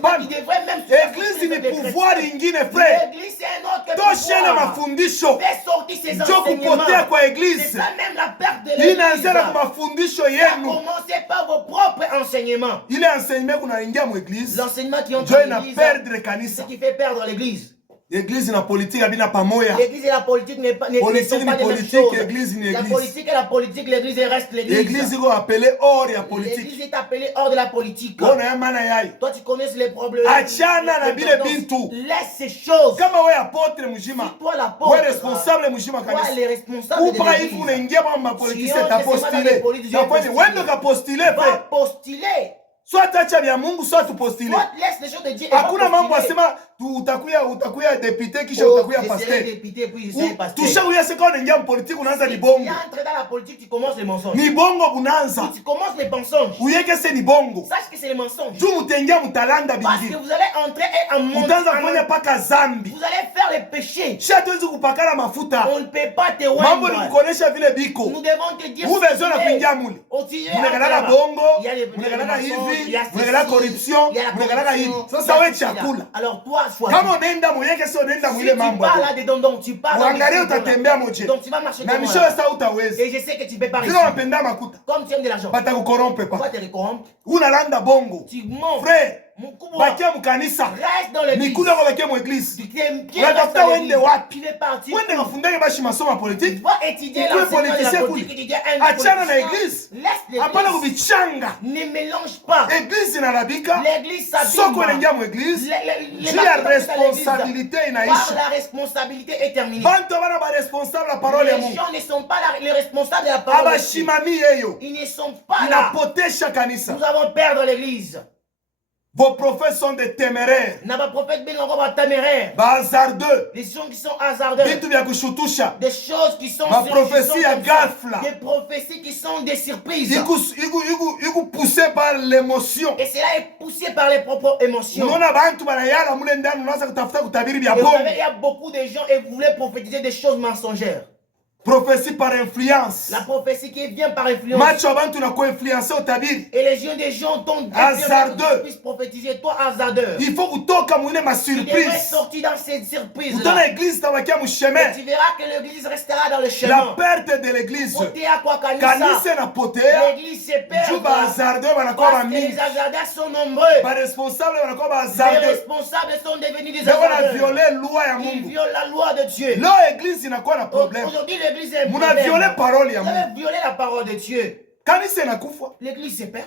pas un qui devrait même église ni pouvoir ingine frère. L'église c'est un autre toshele mafundisho. Fais sortir ces enseignements. Kupotea kwa église. C'est ça même la perte de l'église. Inaanza kwa mafundisho yenu. Commencez par vos propres enseignements. Ile enseignement kunaingia mu église. L'enseignement qui ont perdre kanisa. Ce qui fait perdre l'église. L'église na politique abina pamoja. L'église et la politique n'est pas politique pas ni politique, église ni église. La politique et la politique, l'église reste l'église. L'église est appelée hors de la politique. L'église est appelée hors de la politique. On a maana yai. Toi tu connais les problèmes. Achana na bile bintu. Laisse ces choses. Kama wewe apôtre mujima. Si toi l'apôtre. Wewe responsable mujima kanisa. Toi les responsables de l'église. Upra unaingia kwa mapolitiki ta postuler. Nafanya wewe ndo ka postuler. Va postuler. Soit acha vya Mungu, soit tupostile. Soit laisse les choses de Dieu. Hakuna mambo asema utakuya député kisha utakuya pasteur. Député puis je serai pasteur. Tusha uya seka unaingia politique unaanza ni bongo. Tu entres dans la politique, tu commences les mensonges. Ni bongo bunaanza. Tu commences les mensonges. Uyeke se ni bongo. Sache que c'est les mensonges. Tu mutengia mutalanda Parce bingi. que vous allez entrer et en monde. Utanza kufanya paka zambi. Vous allez faire les péchés. Sha tuwezi kupakana mafuta. On ne peut pas te Mambo ni wonder. kukonesha vile biko. Nous devons te dire. Vous besoin na kuingia mule. Munagalaka bongo, munagalaka hivi, munagalaka corruption, munagalaka hivi. Sasa wewe chakula. Alors toi choisis. Kama unaenda muyeke sio unaenda mwile Si tu mambo. pars là-dedans, donc tu pars dans Uangalie utatembea moje. donc tu vas marcher Na comme misho moi. sa utaweza. Et je sais que tu peux pas Sio réussir. unapenda makuta. Comme tu aimes de l'argent. Batakukorompe Pourquoi pa. te corrompre? Unalanda bongo. Tu mens. Frère, Mkubwa. bakia mukanisa. Reste dans l'église. Mikuna kwa bakia mu église. Tu t'aimes bien Unatafuta rester dans wende l'église. wapi? Tu veux partir. Wende ngafundake bashi masomo ya Tu politique. vas étudier Ukuwe l'enseignement de la politicien politique. kule. Tu dis un Achana na politicien. église. Laisse Hapana l'église. kubichanga. Ne mélange pas. Église inalabika. L'église s'abîme. Soko inaingia mu église. Les Juu ya responsabilité Par inaisha. la responsabilité est terminée. Bantu bana ba responsable la parole ya Les Mungu. gens ne sont pas les responsables de la parole. de Dieu. Abashimami yeyo. Ils ne sont pas là. Inapotesha kanisa. Nous avons peur dans l'église. Vos prophètes sont des téméraires. N'a pas prophète ben encore pas téméraire. Bazardeux. Des gens qui sont hasardeux. Vitu vya kushutusha. Des choses qui sont Ma prophétie à ghafla. des prophéties qui sont des surprises. Iku poussé par l'émotion. Et cela est poussé par les propres émotions. Unaona bantu banayala mule ndani unaanza kutafuta kutabiri vya Et vous bongo. savez, il y a beaucoup de gens et vous voulez prophétiser des choses mensongères. Prophétie par influence. La prophétie qui vient par influence. Macho abantu na influencer utabiri. Et les gens des gens t'ont Hasardeux. que tu puisses prophétiser. Toi, hasardeur. Il faut kutoka mwine ma Tu devrais surprise. sortir dans cette surprise. Utana église tawakia mu chemin. Tu verras que l'église restera dans le La chemin. perte de l'église. Poté à quoi Kanisa na potea. l'église se perd. Juba bazardeux banakuwa Parce que bamingi. les hasardeurs sont nombreux. Ba responsable banakuwa Les bazardeux. responsables sont devenus des Ndio wana hasardeurs. violer loi ya Ils Mungu. violent la loi de Dieu. Leo église inakuwa na problème. Aujourd'hui, l'église est un Muna problème. viole parole ya Vous Mungu. avez violé la parole de Dieu. Kanisa inakufa. L'église se perd.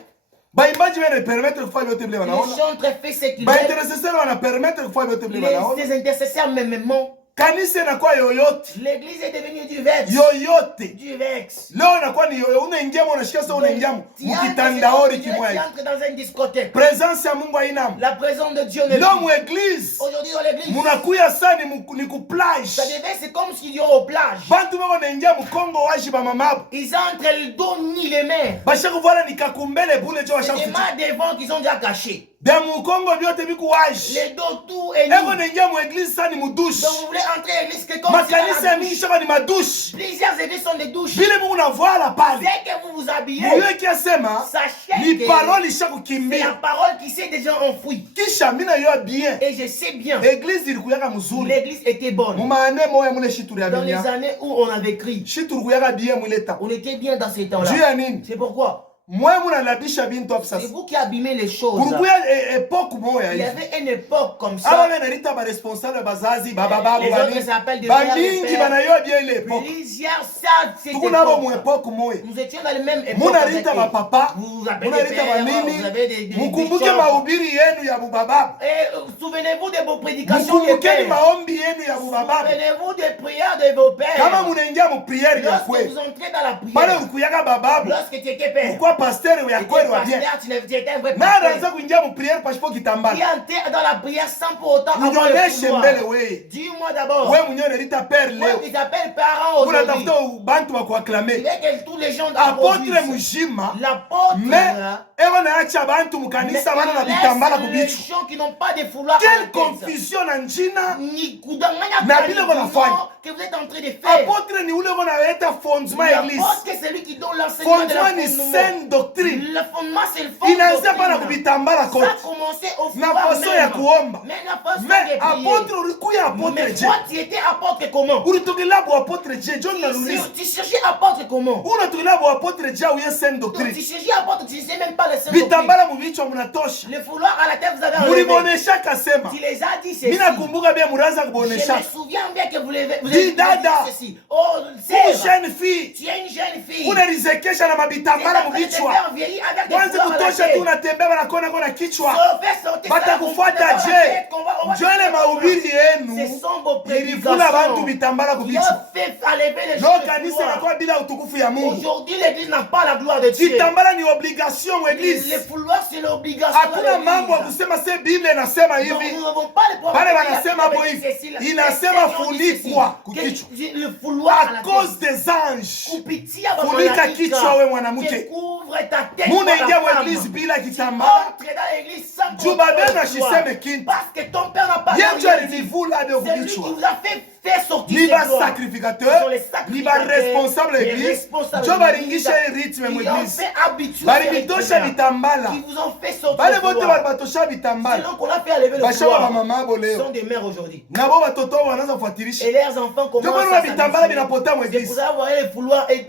Baimbaji bana permettre kufanya yote vile Les wanaona. chantres fait ce qu'ils Ba veulent. intercesseur wana permettre kufanya yote vile wanaona. Les intercesseurs même. Kanisa inakuwa yoyote. L'église est devenue du vex. Yoyote. Du vex. Leo inakuwa ni yoyo unaingia mo unashika sasa unaingia mo. Mkitandaori kimwai. Tu entres dans une discothèque. Presence ya Mungu haina. La présence de Dieu ne Leo mu église. Aujourd'hui dans l'église. Munakuya sana ni ku plage. Ça devait, c'est comme s'ils irait aux plages. Bantu bako naingia mu Kongo waji ba mamabu. Ils entrent le dos ni les mains. Basha kuvala nikakumbele bule jo C'est washa des mains devant qu'ils ont déjà cachés. Bya mu Kongo byote biku waji. Les dos tout et Eko nu. naingia mu église sana ni mu douche. Donc vous voulez entrer à l'église que comme Makanisa si ya mingi shaka ni madouche. plusieurs églises sont des douches. Vile Mungu navala pale. Dès que vous vous habillez, Muyo kiasema sachez ni que parole c'est ishakukimbia. la parole qui s'est déjà enfouie. Kisha mina yo bien. Et je sais bien, Église ilikuyaka mzuri. l'église était bonne. Mumane moya mule shituri ya Dans les binya. années où on avait écrit, Shituri kuyaka bien mwile ta. on était bien dans ces temps-là. Juu ya nini? C'est pourquoi Mwe muna labisha bintu hapo c'est sasa. vous qui abîmez les choses. Kurukuya époque moya Il y hivi. avait une époque comme ça. Aba bena rita ba responsable bazazi baba babu Les autres bani. s'appellent des Ba frères et mingi pères. bana yo bien ile époque. Plusieurs ça, c'était Tukuna bo mu époque moya. nous étions dans le même époque. Muna avec rita eux. ba papa. Vous appelez Muna des rita ba pères, nini. vous avez des Mukumbuke bishops. mahubiri yenu ya bubaba. Et souvenez-vous de vos prédications des Mukumbukeni pères. maombi yenu ya bubaba. Souvenez-vous des prières de vos Kama pères. munaingia mu prière ya Lorsque kweli. vous entrez dans la Pale prière, ulikuyaga bababu. lorsque tu étais père, Pourquoi pasteur ya tu kweli étais wa bien? pasteur, tu étais un vrai Na pasteur. anaanza kuingia mu prière pasipo Qui kitambala. entrait dans la prière sans pour autant avoir le Nionyeshe pouvoir. mbele we. Dis-moi d'abord, We mwenyewe unalita père moi leo. qui t'appelle parent aujourd'hui, Unatafuta bantu wa il kuacclamer. est que tous les gens Apôtre applaudissent. mujima. L'apôtre, Mais eko naacha bantu mukanisa bana na bitambala laisse les kubichu. gens qui n'ont pas de foulard à la Quelle tête. confusion na njina. Ni kudanganya Na kwa vile ni wanafanya. non que vous êtes en train de faire. Apôtre ni ule wanaleta fondement église. L'apôtre, c'est celui qui donne l'enseignement de la Fondement ni fondement. saine doctrine. Le fondement, c'est le fond. Inaanzia pana kubitambala Ça a kote. commencé au Na foulard façon ya même. kuomba. Mais la façon Mais de prier. apôtre ulikuya apôtre Mais je. toi, tu étais apôtre comment? Ulitokela bo apôtre je. John naluliza. Tu cherchais apôtre comment? Unatokela bo apôtre je uye saine Donc, doctrine. tu cherchais apôtre, tu ne sais même pas le saint doctrine. Vitambala mubichwa munatosha. Le foulard à la tête, vous avez enlevé. Mulimonesha kasema. Tu les as dit ceci. Mina kumbuka bien muraza Je kubonesha. me souviens bien que vous avez Dis dada. dit ceci. Oh, Une sœur, jeune fille. tu es une jeune fille. Unarizekesha na Tu es mabitambala en train de te mubichwa. faire vieillir avec des Kwanza foulards à la kutosha tu tête. unatembea banakona kona kichwa. Fais sortir ça, Batakufuata on va je. on va Njole mahubiri Ce yenu. sont vos Ilifula bantu prédications. bitambala Dieu kubichwa. fait enlever les No choses de kanisa gloire. inakuwa bila utukufu ya Mungu. Aujourd'hui, l'église n'a pas la gloire de Dieu. Vitambala ni obligation mu Le église. Le fouloir, c'est l'obligation. Hakuna mambo ya kusema se Biblia inasema hivi. Nous n'avons pas le Bale problème. wanasema hapo hivi. Inasema funikwa kukichwa. Le fouloir à À la cause tête. des anges. Kupitia wa Funika malaika. kichwa we mwanamke. Couvre ta tête. Munaingia kwa mu église bila kitambala. Entre dans l'église sans Juu babenu contrôle. ashiseme kintu. Parce que ton père n'a pas Yesu rien dit. alinivula hadi C'est lui qui kukichwa. vous a fait sortir Ni ses ba gloires. sacrificateur, ni ba responsable les église. responsables Jo de baringisha l'église, rythme mu qui ont église. fait habituer Bali ces bitosha rituels, bitambala. qui vous ont fait sortir Bale le bote fouloir. bali batosha bitambala. C'est donc qu'on a fait lever le Bashaba ba fouloir. mama bo Ils leo. sont des mères aujourd'hui. Nabo batoto wanaanza kufuatilisha. Et leurs enfants commencent Ndio à maana bitambala s'habituer. binapota mu C'est pour église. ça vous voyez le fouloir et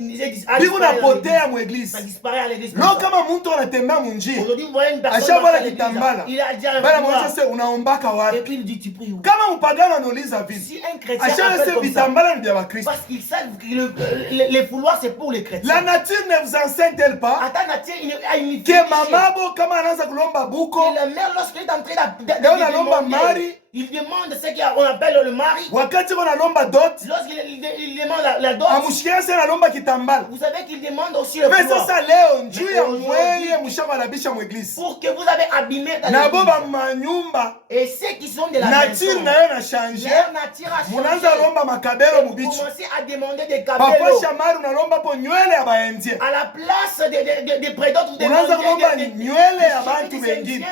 Biko napotea mu église. ça disparaît à l'église. Lo kama mtu anatembea mu njia. Aujourd'hui vous voyez une personne Ashavala marcher à l'église, kitambala. il a déjà un Bala fouloir. mwacha se unaombaka Et wapi? puis il dit tu pries où? Kama mpagano anauliza vipi? Si un chrétien Ashala appelle se comme ça, bitambala ni vya Wakristo. parce qu'ils savent que les fouloirs c'est pour les chrétiens. La nature ne vous enseigne-t-elle pas Attends, Natia, il a une que mamabo kama anaanza kulomba buko la mère, lorsqu'il est en train Leo nalomba mari. demander, il demande ce qu'on appelle le mari. wakati wanalomba dot Lorsqu'il demande la dot, amushikia se nalomba kitambala. vous savez qu'il demande aussi le Mais fouloir. sasa leo njuu ya aujourd'hui, mweye mushaka wanabisha mu église. Pour que vous avez abîmé dans Nabo l'église. ba manyumba Et ceux qui sont de la nature maison, nayo na changer. leur nature a Munaanza changé. lomba makabelo Vous mubichu. commencez à demander des Papa cabelos. shamari unalomba po nywele ya baendie. À la place des prédateurs, vous Unaanza kulomba demandez nywele ya bantu bengine.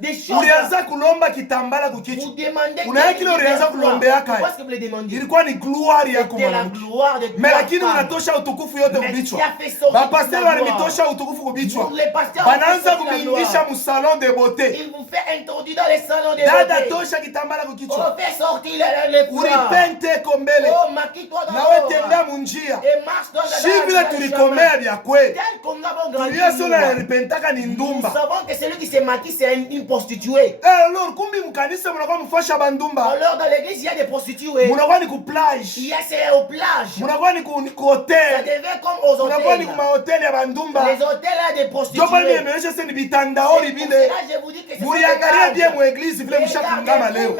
des choses. Ulianza kulomba kitambala kukichwa. Vous demandez Unaye kile ulianza kulombea kai. pourquoi est-ce que vous le demandez? Ilikuwa ni gloire yako C'était la mwanamke. gloire de Mais toi, lakini femme. unatosha utukufu yote Mais kubichwa. qui a fait sortir Bapasteri la gloire? walimitosha utukufu kubichwa. Les pasteurs ont Banaanza fait sortir la kumingisha gloire. mu salon de beauté. Il vous fait introduire dans les salons de Dada beauté. tosha kitambala kukichwa. On fait sortir les foulards. Ulipente kombele. Oh, maquille-toi dans Nawe l'or. tembea munjia. Et marche dans Si vile tulikomea vya kweli. Tel qu'on a grandi. Tulia sona Nous yalipentaka ni ndumba. savons que celui qui se maquille, c'est une prostituée. Alors kumbi mkanisa munakuwa mfasha bandumba. Alors, dans l'église, il y a des prostituées. Munakuwa ni ku plage. Il y a c'est aux plages. Munakuwa ni ku Ça hotel. devient comme aux Munakuwa ni hôtels. ku mahoteli ya bandumba. Les hôtels a des Ndio pale prostituées. nimeonyesha sasa ni vitandaori Pour vile. cela, je vous dis que c'est Muriangalia bien mu église vile mshakungama leo.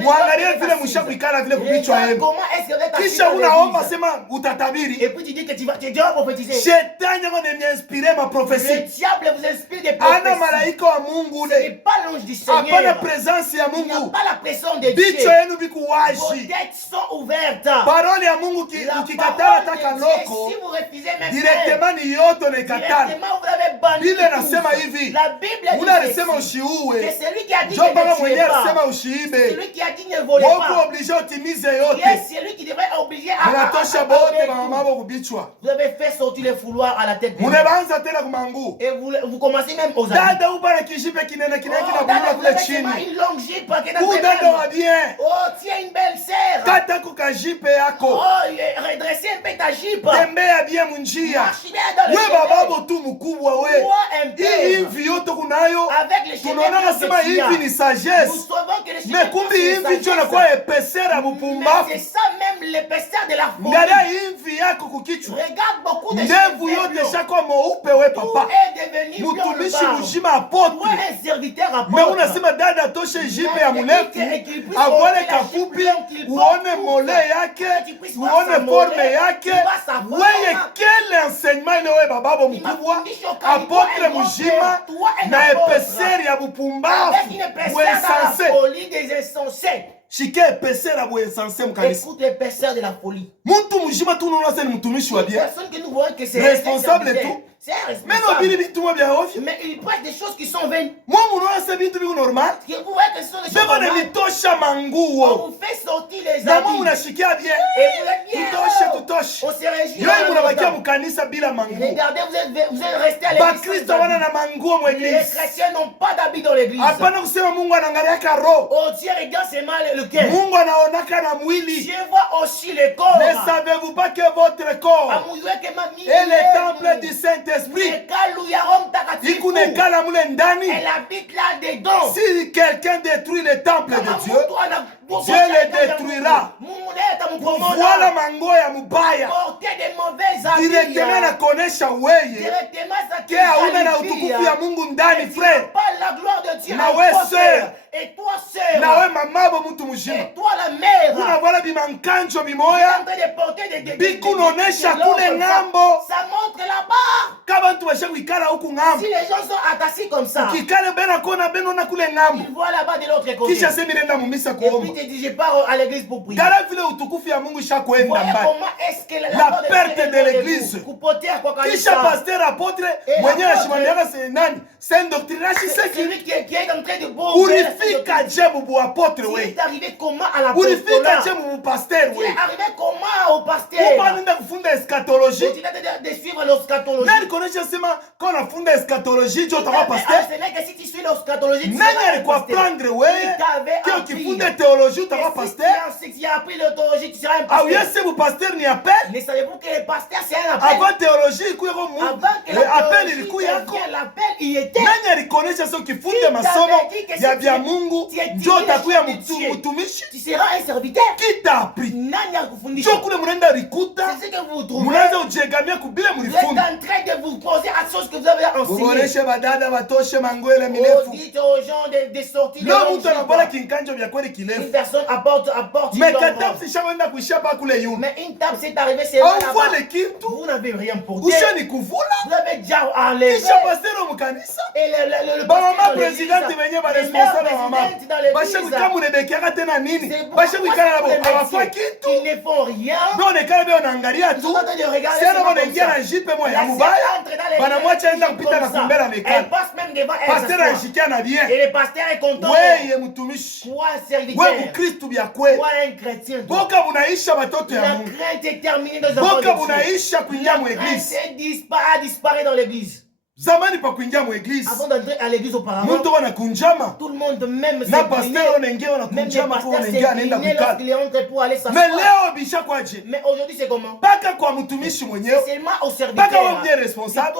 Muangalie vile mshakuikala vile kubichwa yenu. Comment est-ce que vous êtes assis Kisha dans unaomba l'église? sema utatabiri. Et puis tu dis que tu vas prophétiser. Shetani yako inspire ma Le prophétie. diable vous inspire des Ana prophéties. malaika wa Mungu Ce n'est ule. pas l'ange du Hapana Seigneur. presence ya Il n'y a Mungu. pas la pression de Dieu. Bichwa yenu biku Vos wazi. têtes sont ouvertes. Parole ya Mungu La ukikatala parole taka de Dieu, loko. si vous refusez maintenant, Directement ni yote nekatala. directement vous avez banni Biblia tous. inasema hivi. La Bible Ule dit alisema ceci, que ushiue. celui qui a dit Ndio que mpaka ne tuez mwenyewe pas, alisema ushiibe. celui qui a dit ne volez Woko pas, oblige utimize qui yote. est celui qui devrait obliger à Munatosha bote mamabo kubichwa. Vous avez fait sortir les fouloirs à la tête de Munebanza tena kumangu. et vous commencez même aux habits. Dada upana kishipe kinene kinene Oh, kinabula dada, vous kule avez seulement chini. une longue jupe qui est dans Ku tes dada mains. wa bien. Oh, tiens une belle sœur. Kata kukajipe yako. Oh, redressez un peu ta jupe. Tembea bien munjia. Marchez bien dans le We chemin. bababo tu mkubwa we. Toi un peu. Hii hivi yote kunayo. Avec les cheveux Tunaona nasema que tu as. hivi ni sagesse. Nous sauvons que les cheveux Mais kumbi hivi ndio inakuwa epesera Mais mupumbafu. c'est ça même l'épaisseur de la Ngalia folie. hivi yako kukichwa. Regarde beaucoup de Ndevu cheveux yote blancs. shako mweupe we Tout papa. est devenu blanc le Mutumishi bas. mzima apotre. Toi un serviteur à Mais porte. unasema dada toshe jipe ya murefu, avale kafupi, uone mole yake, uone forme yake. Weye kele enseignement ile we bababo mkubwa, apotre mzima na epeseri ya bupumbafu, Avec une épaisseur we dans la sensé. folie des insensés. Shike epesera bwe sensé mkanisa. Écoute l'épaisseur de la folie. Muntu mzima tu unaona sasa ni mtumishi wa Une bien. personne que nous voyons que c'est Responsable un et tout. C'est un Meno responsable. bili bituma bya ovyo. Mais il prête des choses qui sont vaines. Mwa munaona sasa bintu biku normal. Que vous voyez que ce sont des choses Beko ne normales. mitosha On manguo. vous fait sortir les Na mwa habits. munashikia bien. Et vous êtes bien. Tutoshe. On se réjouit. Yoi munabakia dans le mukanisa bila manguo. Regardez, vous êtes restés à l'église. Bakristo wana na manguo mu Les église. chrétiens n'ont pas d'habits dans l'église. Hapana kusema Mungu anaangaliaka roho. Oh Dieu regarde c'est mal le cœur. Mungu anaonaka na mwili. Dieu voit aussi le corps. Ne savez-vous pas que votre corps est le temple du Saint-Esprit? Ikunekala mule ndani. Elle habite là dedans. Si quelqu'un détruit le temple de Dieu, Dieu le détruira. Voilà mango ya mubaya. Porter des mauvais habits. Directement nakonesha weye Directement ça te ke hauna na qualifie, utukufu ya Mungu ndani, Et tu frère. n'as pas la gloire de Dieu. Na en we toi, sœur. Et toi sœur. Nawe mamabo mtu mzima. Et toi la mère. Unavala bimankanjo Tu es bimoya en train de porter des bikunonesha des kule langues. ng'ambo. Ça montre là-bas. Si les gens sont assis comme ça, ils voient là-bas de l'autre côté. Et puis tu dis, je pars à l'église pour prier. Voyez comment est-ce que la perte de l'église. Kisha pasteur apôtre mwenyewe ashimamiaka c'est un doctrinage c'est qui est en train de urifika jebu bu apôtre we. C'est arrivé comment à l'apôtre? Urifika jebu bu pasteur we. C'est arrivé comment au pasteur? Upa nenda kufunda eschatologie. Tu as de suivre l'eschatologie. Nani konesha sema quand on funda eschatologie jo tama pasteur? Ce n'est que si tu suis l'eschatologie. Nani alikuwa prendre we? Qui kifunde théologie tama pasteur? Si tu as appris la théologie tu seras un pasteur. Ah oui, c'est bu pasteur ni appel? Mais savez-vous que le pasteur c'est un appel? Avant théologie ikuwa mu. Appel ilikuwa yako. L'appel il était. Nani alikonesha sio kifunde masomo ya bia Mungu ndio takuya mtumishi? Tu seras un serviteur. Qui t'a appris? Nani alikufundisha? Ndio kule mnaenda rikuta. C'est ce que vous trouvez. Mnaanza ujegamia kubile mlifunda. Vous êtes en train de vous poser à choses que vous avez enseignées. Muboreshe badada batoshe mangwele mirefu. Vous dites aux gens de sortir de l'eau. Mtu anabola kinkanjo vya kweli kirefu. Une personne apporte mais katabu sishaenda kuishia pa kule yule. Mais une table c'est arrivé c'est là. Vous n'avez rien pour dire. Ushani kuvula. Vous avez déjà enlevé. Kisha pasteur mu kanisa. Et le mama président wenyewe ba responsable mama. Basha kama unebekiaka tena nini? Basha kukana nabo hawafa kitu. Ils ne font rien. Ndio nekana beo naangalia tu. Sasa wanaingia na jipe moja ya mubaya. Banamwacha enda kupita na kumbela nekana. Pasteur anashikia na bien. Et le pasteur est content. Wewe mtumishi. Quoi serviteur? Wewe Mkristo bya kweli. Quoi un chrétien? Boka bunaisha watoto ya Mungu. La crainte est terminée dans un boka bunaisha kuingia mu église. Ça disparaît dans l'église. Zamani pa kuingia mu église. Avant d'entrer à l'église auparavant. Mtu wana kunjama. Tout le monde même na pasteur anaingia wana kunjama kwa anaingia anaenda kukala. Mais leo bisha kwaje? Mais aujourd'hui c'est comment? Paka kwa mtumishi mwenyewe. Seulement au serviteur. Paka wewe ndiye responsable.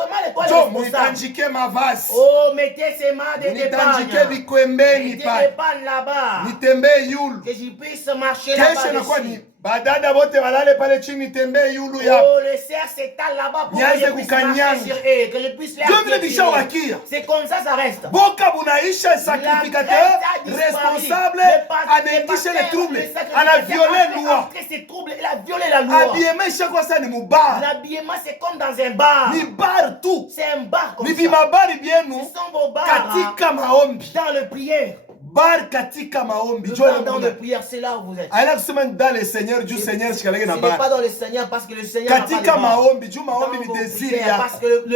Jo mnitanjike mavazi. Oh mettez ces mains de dépanne. Nitanjike vikwembeni pa. Dépanne là-bas. Nitembee yulu. Que je puisse marcher là-bas. Kesho nakuwa ni badada wote walale pale chini tembee yulu ya. Oh le cerf s'étale là-bas pour que je puisse marcher sur eux, que je puisse les appuyer. C'est comme ça reste. Boka bunaisha sacrificateur responsable anaingisha les troubles. Ana violé loi. Après ces troubles, il a violé la loi. Habillement chaque fois ça ni mubar. L'habillement c'est comme dans un bar. Ni bar tout. C'est un bar comme ça. Ni bimabari bien nous. Ce sont vos bars. Katika maombi. Dans le prière. Bar katika maombi. Dans le prière, c'est là où vous êtes. Aina kusema dans le Seigneur, du Seigneur shikaleke na bar. Ce n'est pas dans le Seigneur parce que le Seigneur katika maombi, du maombi ni désir ya. Parce que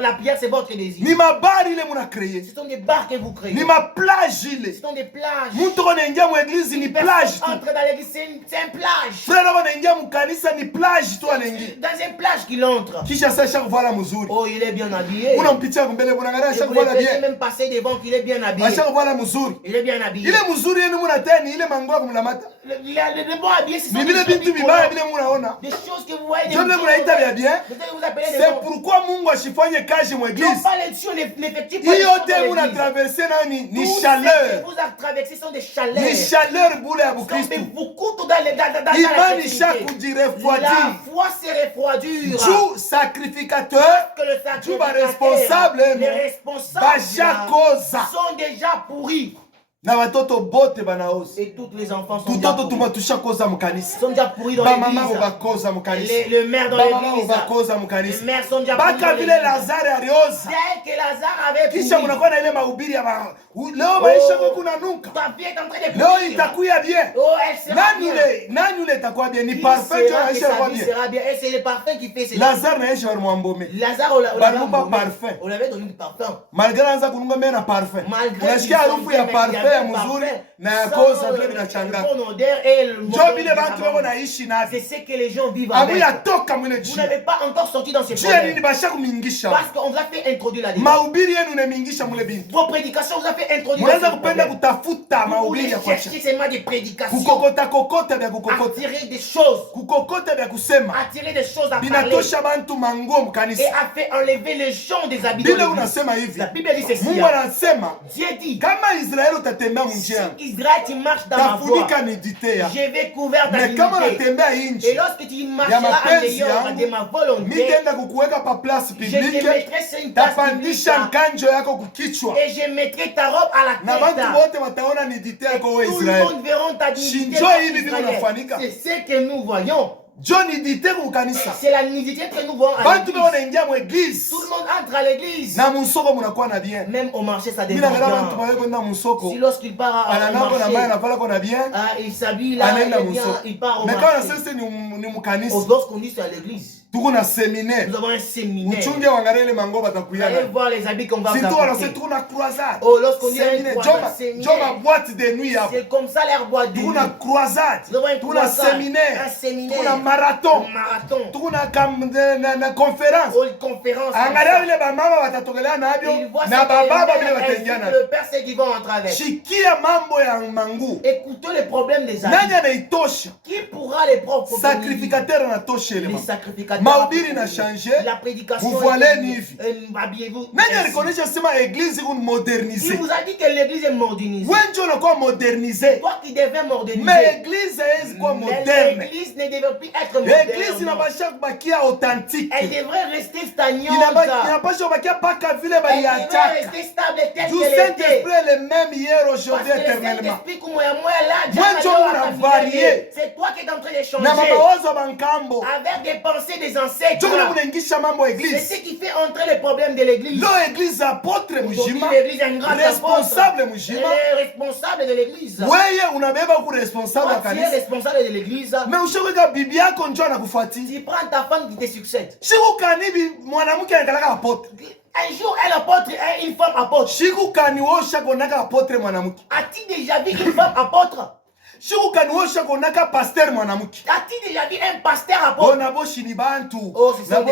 la prière c'est votre désir. Ni mabar ile muna créer. Ce sont des bars que vous créez. Ni ma plage ile. Ce sont des plages. Mtu anaingia mu église ni plage tu. Entre dans l'église c'est un plage. Frère anaingia mu kanisa ni plage tu anaingia. Dans une plage qu'il entre. Kisha sasa chaque fois la mzuri. Oh, il est bien habillé. Unampitia mbele unaangalia chaque fois la bien. Même passer devant qu'il est bien habillé. Chaque fois la mzuri. Il est bien habillé. Ile mzuri yenu munateni ile mango kumlamata. Le bon habillé c'est ça. Vile vitu vibaya vile munaona. Des choses que vous voyez. Je ne munaita vya bien. C'est pourquoi Mungu asifanye kazi mu église. Non pas les choses n'effectuent pas. Hiyo yote muna traverser nani ni chaleur. Vous avez traversé sont des chaleurs. Ni chaleur bule ya Kristo. Beaucoup dans les imani shaku direfroidir. La foi se refroidir. Tout sacrificateur, tout responsable, les responsables sont déjà pourris. Na watoto bote banaoza. Et tous les enfants sont déjà pourris. Tumatusha koza mukanisa. Sont déjà pourris dans l'église. Mama bakoza mukanisa. Le maire dans l'église. Bakoza mukanisa. Les mères sont déjà pourris. Baka vile Lazare alioza. Tel que Lazare avait pourri. Kisha munakuwa na ile mahubiri ya leo maisha kwa kuna nuka. Ta vie est en train de pourrir. Leo itakuwa bien. Oh, elle sera bien. Nani ule itakuwa bien? Ni parfum qui va bien. Sera bien. Et c'est le parfum qui fait cela. Lazare na yeye walimwambome. Lazare on l'avait parfum. On l'avait donné du parfum. Malgré anza kununga mena na parfum. Unasikia harufu ya parfum ya mzuri. Na yakoza vile vinachanga. Ndio vile watu wao naishi navyo. C'est ce que les gens vivent avec. Amuyatoka mwile Vous n'avez pas encore sorti dans ces problèmes. Nini basha kumingisha. Parce qu'on vous a fait introduire là-dedans. Mahubiri yenu nemingisha mwile bintu. Vos prédications vous a fait introduire. Mwanza kupenda kutafuta mahubiri ya kwa. Chercher seulement des prédications. Kukokota vya kukokota. Attirer des choses. Kukokota vya kusema. Attirer des choses à parler. Binatosha bantu manguo mkanisa. Et a fait enlever les gens des habits. Biblia unasema hivi. La Bible dit ceci. Mungu anasema. Dieu dit. Kama Israeli utatembea munjia. Israël tu marches dans ma voie. Je vais couvrir ta dignité. Et lorsque tu marcheras en dehors de ma volonté, je te mettrai sur une place publique et je mettrai ta robe à la tête. Et tout le monde verra ta dignité. C'est ce que nous voyons. C'est la nudité que nous voyons à l'église. Tout le monde entre à l'église. Même au marché, ça devient bien. Si lorsqu'il part au marché, il s'habille là, il part au marché. Lorsqu'on dit c'est à l'église. Nous avons un séminaire. Allez voir les habits qu'on va vous apporter. Oh, lorsqu'on dit une boîte de nuit, c'est comme ça l'air boîte de nuit. Croisade, nous avons un séminaire, un marathon, une conférence. Conférence. Le père sait qu'ils vont entrer avec. Écoutez les problèmes des amis. Qui pourra les propres sacrificateur les sacrificateurs. Mahubiri na changé. La prédication. Vous voilez nivi. Habillez-vous. Nani reconnaît seulement l'église modernisée. Il vous a dit que l'église est modernisée. Wenjo ne quoi modernisé. Toi qui devais moderniser. Mais l'église est quoi moderne. L'église ne devait plus être moderne. L'église n'a pas chaque bakia authentique. Elle devrait rester stagnante. Il n'a pas chaque bakia pas qu'à vivre par elle devrait rester stable telle qu'elle était. Du Saint-Esprit est le même hier, aujourd'hui, éternellement. C'est toi qui es en train de changer. Avec des pensées des ancêtres. C'est ce qui fait entrer les problèmes de l'église. L'église apôtre mujima. L'église est un grand responsable mujima. Elle est responsable de l'église. Wewe unabeba ku responsable wa kanisa. Tu es responsable de l'église. Mais ushaka bibi yako njoo anakufuatia. Tu prends ta femme qui te succède. Shiku kanibi mwanamke anakalaka apôtre. Un jour, elle apôtre et une femme apôtre. Shiku kani wo shako naka apôtre mwanamke. As-tu déjà vu une femme apôtre? Pasteur mwanamke. As-tu déjà vu un pasteur apôtre? Oh, c'est ça.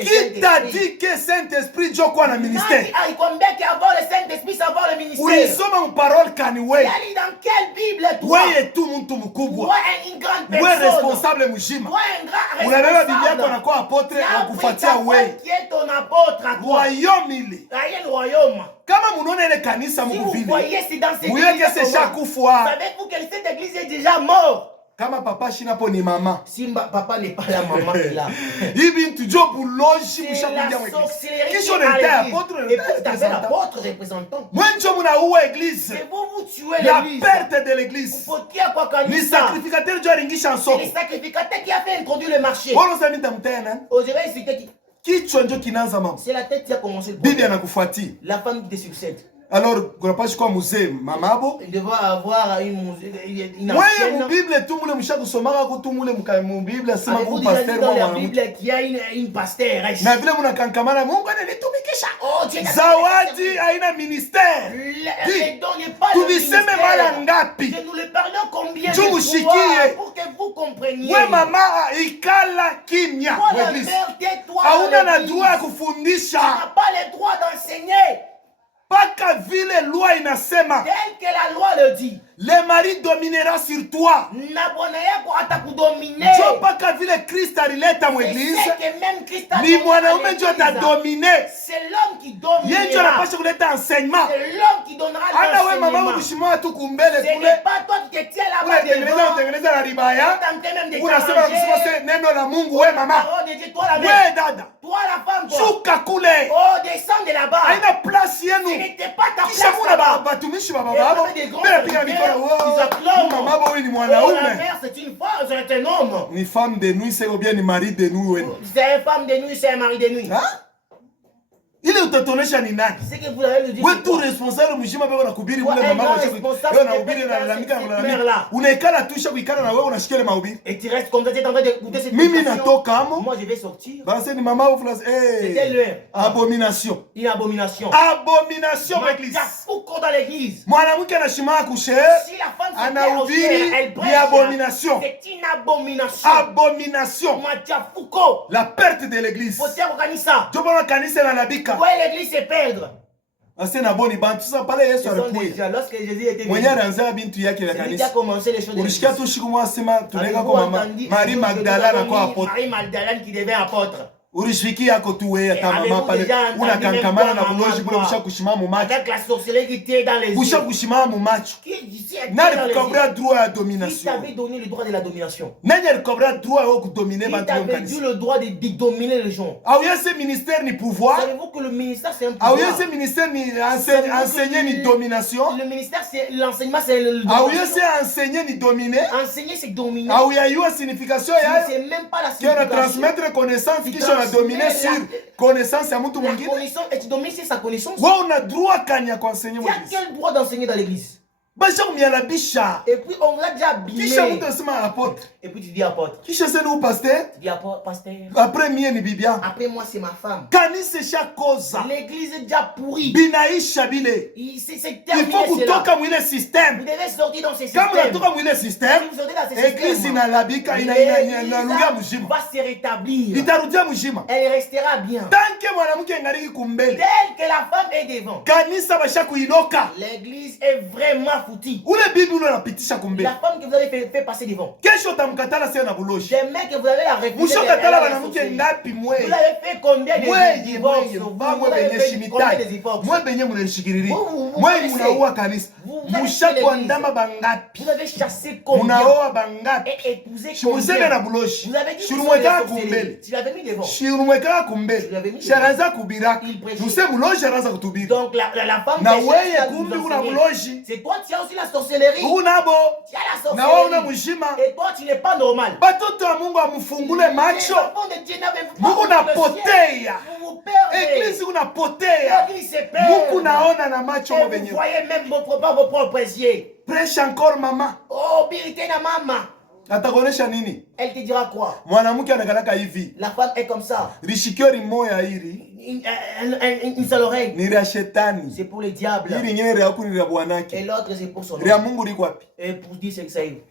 Qui t'a dit que Saint-Esprit dit quoi dans le ministère? Avant le Saint-Esprit, savoir le ministère. Oui, sommes en parole kaniwe. Dans quelle Bible toi? Oui, et tout le monde mukubwa. Toi une grande personne. Oui, responsable mujima. Toi un grand responsable. Unabeba Biblia kwa nakuwa apôtre na kufuatia wewe. Qui est ton apôtre à toi? Royaume ile. Royaume. Kama munaona ile kanisa mko vile. Si vous voyez c'est dans cette église chaque fois. Savez-vous que cette église est déjà morte? Kama papa shina po ni mama. Si papa n'est pas la maman là. Ibi tu job loji mshakuja mwe. Kisho nete apôtre et puis t'appelles apôtre représentant. Mwenjo muna uwa église. C'est vous tuez l'église. La perte de l'église. Les sacrificateurs jo ringisha nsoko. Les sacrificateurs qui a fait introduire le marché. Ono sami tamtena. Aujourd'hui c'était qui? Kichwa njo kinaanza mama. C'est la tête qui a commencé le Bibi anakufuatia. La femme qui te succède. Alors, kunapashi kwa mzee mamabo. Il devra avoir une wewe Bible tu mule mshakusomaka ko tu mule mu Bible sema ku pasteur dans la Bible qui a une pasteur. Na vile mnakankamana Mungu ananitumikisha. Zawadi haina ministère. Les dons n'est pas le ministère. Tuviseme mara ngapi? Que nous le parlons combien de fois pour que vous compreniez. We mama ikala kimya. Hauna na droit ya kufundisha. Tu n'as pas le droit d'enseigner. Paka vile loi inasema. Tel que la loi le dit. Le mari dominera sur toi. Na bwana yako atakudomine. Jo paka vile Kristo alileta mu église. Ni mwanaume ndio atadomine. C'est l'homme qui domine. Yeye ndio anapaswa kuleta enseignement. C'est l'homme qui donnera l'enseignement. Ana wewe mama ukishimwa tu kumbele kule. Ce n'est pas toi qui te tiens là-bas devant. Unatengeneza na ribaya. Unasema kusema neno la Mungu wewe mama. Wewe dada. Toi la femme. Shuka kule. Oh descends de là-bas. Haina place yenu. Ce n'était pas ta place. Kisha kuna batumishi baba baba. C'est une femme, c'est un homme. Ni femme de nuit, c'est ou bien ni mari de nuit. C'est une femme de nuit, c'est un mari de nuit. Ile utatonesha ni nani? C'est que vous allez nous dire. Wewe tu responsable mjima baba nakubiri ule mama wako. Wewe unahubiri na lalamika na lalamika. Unaikala tu sha kuikana na wewe unashikia ile mahubiri. Et tu restes comme ça, tu es en train d'écouter cette mimi natoka amo. Moi je vais sortir. Basi ni mama au place. C'était l'heure. Abomination. Une abomination. Abomination l'église. Pourquoi dans l'église? Mwanamke anashimama kushe. Si la femme anahubiri ni abomination. C'est une abomination. Abomination. La perte de l'église. Tu vois kanisa na nabika. Ouais, l'église se perdre. Ase na boni bantu sasa pale Yesu alikuja. Lorsque Jésus était venu. Mwenye anaanza bintu yake ya kanisa. Il a commencé les choses de l'église. Ulisikia tu siku moja sema tunaweka kwa mama Marie Magdalene kwa apôtre. Marie Magdalene qui devait apôtre. urishiki yako tu wewe hata mama pale unakankamana na buloji bule busha kushimama mu macho avec la sorcellerie qui était dans les yeux busha kushimama mu macho nani kukabra droit ya domination qui t'avait donné le droit de la domination nani alikabra droit ya kudominer bantu yo kanisa qui t'avait le droit de dominer les gens au yese ministère ni pouvoir savez-vous que le ministère c'est un pouvoir au yese ministère ni enseigner ni domination le ministère c'est l'enseignement c'est le au yese enseigner ni dominer enseigner c'est dominer au ya yo signification ya c'est même pas la signification transmettre connaissance kisha na dominer sur connaissance ya mtu mwingine connaissance et tu domines sur sa connaissance wewe una droit kanya kwa enseigner tu as quel droit d'enseigner dans l'église basha kumialabisha et puis on l'a déjà habillé kisha mtu asema apôtre et puis tu dis apôtre kisha c'est nous pasteur tu dis apôtre pasteur après mie ni bibia après moi c'est ma femme kanisa shakoza l'église est déjà pourrie binaisha bile c'est terminé. Il faut kutoka mwile système vous devez sortir dans ce système kama unatoka mwile système si vous sortez dans ce système église inalabika inarudia mjima va se rétablir itarudia mjima elle restera bien tant que mwanamke ngariki kumbele tel que la femme est devant kanisa basha kuiloka l'église est vraiment foutie ule bibi ule anapitisha kumbele la femme que vous avez fait passer devant kesho utamkatala sio na buloshi des mecs que vous avez la réfugier musho katala mwanamke ngapi mwe vous avez fait combien de divorces mwe benye shimitai mwe benye munashikiriri mwe munaua kanisa musha kuandama bangapi vous avez chassé combien munaoa bangapi et épousé shimuseme na buloshi vous avez dit shirumweka kumbele tu l'avais mis devant shirumweka kumbele sharaza kubiraka nuse muloshi araza kutubiri donc la femme na weye kumbi kuna buloshi c'est toi tu as aussi la sorcellerie unabo tu as la sorcellerie na wewe una mshima et toi tu n'es pas normal batoto wa Mungu amfungule macho Mungu napotea église unapotea Mungu naona na macho mwenyewe vous voyez même vos propres yeux prêche encore mama oh birite na mama atakonesha nini elle te dira quoi mwanamke anakalaka hivi la femme est comme ça rishikio moya hili une seule oreille ni la shetani c'est pour le diable hili nyere ya kuni la bwanake et l'autre c'est pour son homme ria Mungu liko wapi et pour dire c'est que ça y est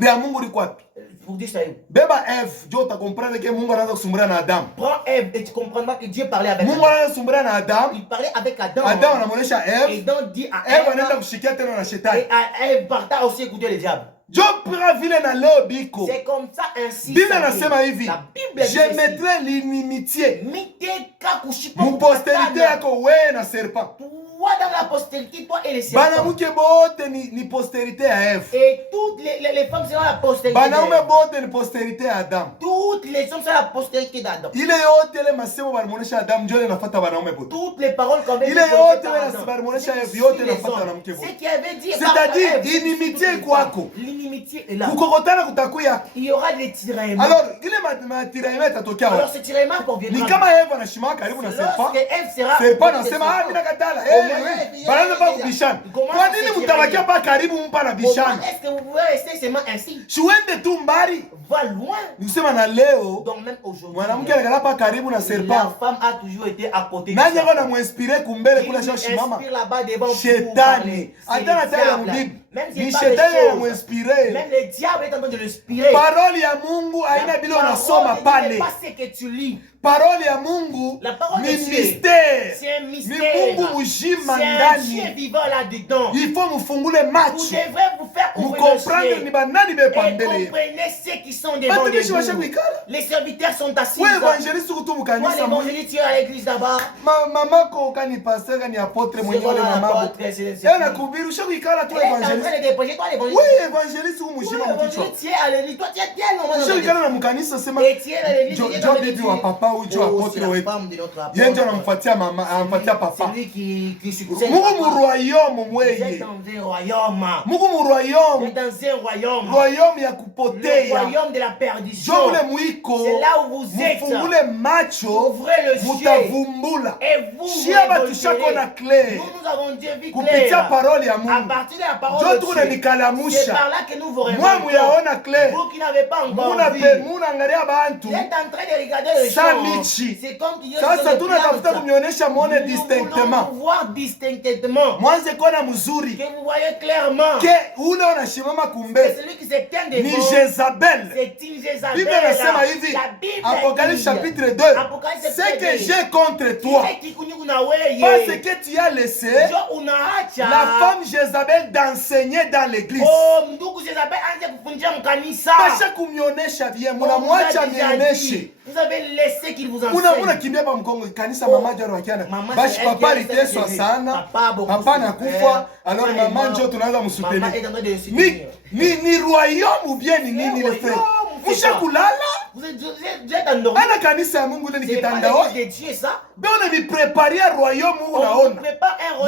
ria Mungu liko wapi pour dire ça y est beba Eve jo ta comprendre que Mungu anaanza kusumbura na Adam prends Eve et tu comprendras que Dieu parlait avec Mungu anaanza kusumbura na Adam il parlait avec Adam Adam anamuonesha Eve et donc dit à Eve anaenda kushikia tena na shetani et à Eve parta aussi écouter le diable c'est comme ça ainsi Bible nasema hivi je mettrai l'inimitié mu postérité yako wewe na serpent toi dans la postérité toi et les serpents banamuke bote ni postérité ya Eve et toutes les femmes seront la postérité banaume bote ni postérité ya Adam toutes les hommes seront la postérité d'Adam ile yote ile masemo balimuonesha Adam njoo inafuata banaume bote toutes les paroles qu'on avait ile yote ile balimuonesha Eve yote inafuata banamke bote ce qui avait dit c'est-à-dire inimitié kwako l'inimitié est là kukokotana kutakuya il y aura des tiraillements alors ile matiraillement itatokea alors ce tiraillement pour ni kama Eve anashimama karibu na serpent serpent anasema mimi nakataa banaanza pa kubishana kwa nini mtabakia pa karibu mpa na bishana est-ce que vous pouvez rester seulement ainsi siwende tu mbali va loin nisema na leo donc même aujourd'hui mwanamke anakala pa karibu na serpent la femme a toujours été à côté nani yako na muinspire kumbele kula shimama shetani hata na tayari mbibi ni shetani ya muinspire même le diable est en train de l'inspirer parole ya Mungu haina bila unasoma pale pas ce que tu lis parole ya Mungu ni mystère c'est un mystère ni Mungu mjima ndani Dieu vivant là-dedans il faut mfungule macho vous devrez vous faire comprendre ni banani bepa mbele comprenez ceux qui sont devant vous les serviteurs sont assis wewe évangéliste surtout mkanisa l'évangéliste à l'église là-bas mama ko kani pasteur kani apôtre mwenyewe mama yeye anakuhubiri ushakuikala tu évangéliste oui évangéliste mjima mkichwa ushakuikala na mkanisa sema jo bibi wa papa au jo apôtre wetu yeye ndio anamfuatia mama anampatia papa Mungu mu royaume mweye Mungu mu royaume royaume ya kupotea royaume de la perdition jo ule mwiko c'est là où vous êtes mfungule macho mutavumbula shia batushako na clé kupitia parole ya Mungu jo tukuna nikalamusha mwa muyaona clé munaangalia bantu samichi sasa tunatafuta kumionesha muone distinctement mwanze kona mzuri ke ule unashimama kumbe ni Jezabel Bible nasema hivi Apocalypse chapitre 2 ce que j'ai contre toi parce que tu as laissé la femme Jezabel danser enseigner dans l'église. Pasha kumionesha bien, munamwacha mioneshe. Vous avez laissé qu'il vous enseigne. Una kimbia pa mkongo kanisa mama jaro wakiana. Bashi papa liteswa sana. Papa nakufa, alors mama njo tunaanza msoutenir. Ni royaume ou bien ni nini le frère? Musha kulala? Vous êtes endormi. Ana kanisa ya Mungu ni kitandao. Bwana mi preparer royaume unaona.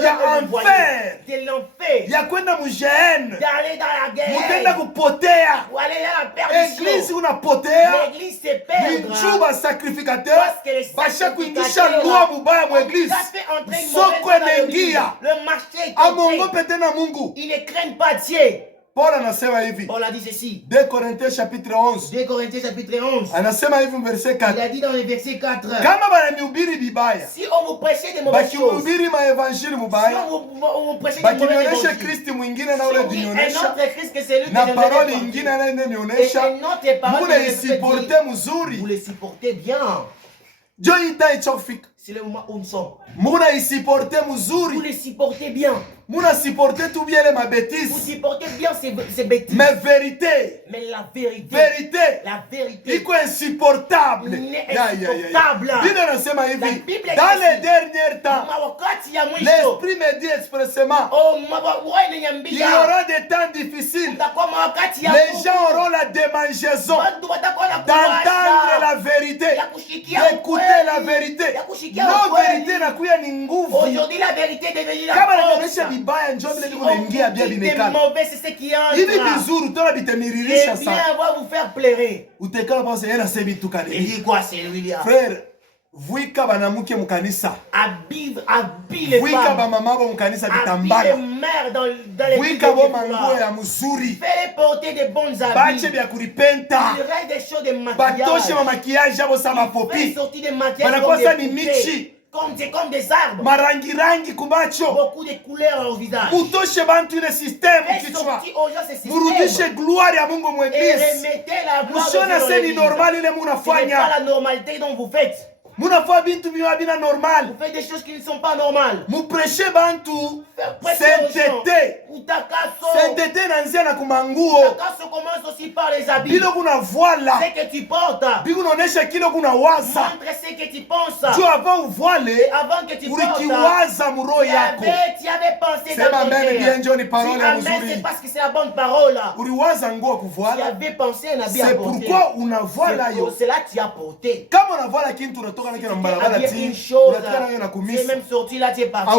Ya enfer. De l'enfer. Ya kwenda mujene. D'aller dans la guerre. Mutenda kupotea. Ou aller dans la perdition. Église unapotea. L'église se perd. Nichuba sacrificateur. Basha kuingisha loi mubaya mu église. Soko enengia. Le marché est amongo pete na Mungu. Il ne craignent pas Dieu. Paul anasema hivi. Paul a dit ceci. 2 Corinthiens chapitre 11. 2 Corinthiens chapitre 11. Anasema hivi verset 4. Il a dit dans le verset 4. Kama bananihubiri bibaya. Si on vous prêchait des mauvaises choses. Bakihubiri ma evangeli mubaya. Si on vous prêchait des mauvaises choses. Bakinionyesha Kristo mwingine na ule dunionyesha. Un autre Christ que celui na parole nyingine anayonionyesha. Vous supporter mzuri. Vous le supportez bien. Jo ita ichofika. C'est le moment où nous sommes. Muna supporter mzuri. Vous le supportez bien. Muna supporter tout bien les bêtises. Vous supportez bien ces bêtises. Mais vérité. Mais la vérité. Vérité. La vérité. Iko insupportable. Insupportable. Bible nasema hivi. Dans les derniers temps. L'esprit me dit expressément. Il y aura des temps difficiles. Les gens auront la démangeaison d'entendre la vérité, d'écouter la vérité. Non, vérité na kuya ni nguvu. Aujourd'hui la vérité est devenue la force. Bibaya njoo vile viko naingia bia binekana. Mauvais c'est ce qui entre. Hivi vizuri tona bitemiririsha sana. Bien va vous faire pleurer. Utekala pense yena sebi tukale. Il dit quoi c'est lui là? Frère, vuika banamuke mukanisa. Habille les femmes. Vuika ba mama ba mukanisa bitambala. Habille les mères dans les vuika bo manguo ya mzuri. Fais-les porter des bons habits. Bache bya kuripenta. Il reste des choses de maquillage. Batoshe ma maquillage abo sama popi. Fais sortir des maquillages. Banakosa ni michi. C'est comme des arbres. Marangi kubacho. Beaucoup de couleurs au visage. Mutoshe bantu ile system kichwa. Murudishe gloire ya Mungu mu église. Et remettez la gloire de Dieu. Mshona ni normal ile munafanya. C'est pas la normalité dont vous faites. Munafanya bintu bina normal. Vous faites des choses qui ne sont pas normales. Mu prêcher bantu sainteté. Sainteté nanzia na kumanguo. Takaso commence aussi par les habits. Bilo kuna voile. Ce que tu portes. Bilo unaonesha kile kuna waza. Montre ce que tu penses. Tu avant voile. Avant que tu portes. Ulikiwaza muro yako. Tu avais pensé dans ton cœur. Bien njoni parole ya mzuri. C'est parce que c'est la bonne parole. Uliwaza nguo kuvoile. Tu avais pensé un habit à porter. C'est pourquoi una voile yo. C'est là que tu as porté. Kama una voile kintu unatoka na kina mbalabala ti. Unatoka na na kumisa. Tu es même sorti là tu es parti.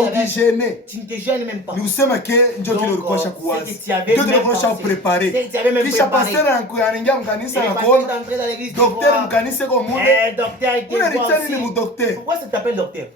Tu ne te gênes même pas. Ni usema ke ndio kile ulikuwa shakuwaza. Ndio ulikuwa shakuprepare. Kisha pastor anaingia mkanisa na kuona docteur mkanisa kwa mume. Docteur était ni mu docteur. Pourquoi ça t'appelle docteur?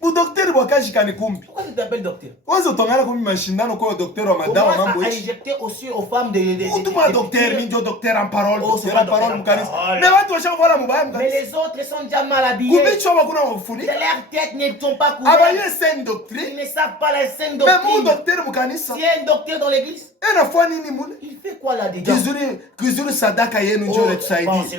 Bu docteur bwakaji kanikumbi. Pourquoi ça t'appelle docteur? Wazo tongana kumi mashindano kwa docteur wa madawa mambo hichi. Injecter aussi aux femmes de Utuma docteur ni ndio docteur en parole, docteur en parole mkanisa. Mais watu washakuvala mubaya mkanisa. Mais les autres sont déjà mal habillés. Kubicho bakuna wafunika. Leurs têtes ne sont pas couvertes. Abaye sainte doctrine. Ils ne savent pas la sainte doctrine. Mais mon docteur mkanisa. Si un docteur dans l'église. Il fait quoi là-dedans? Kizuri sadaka yenu ndio letusaidie.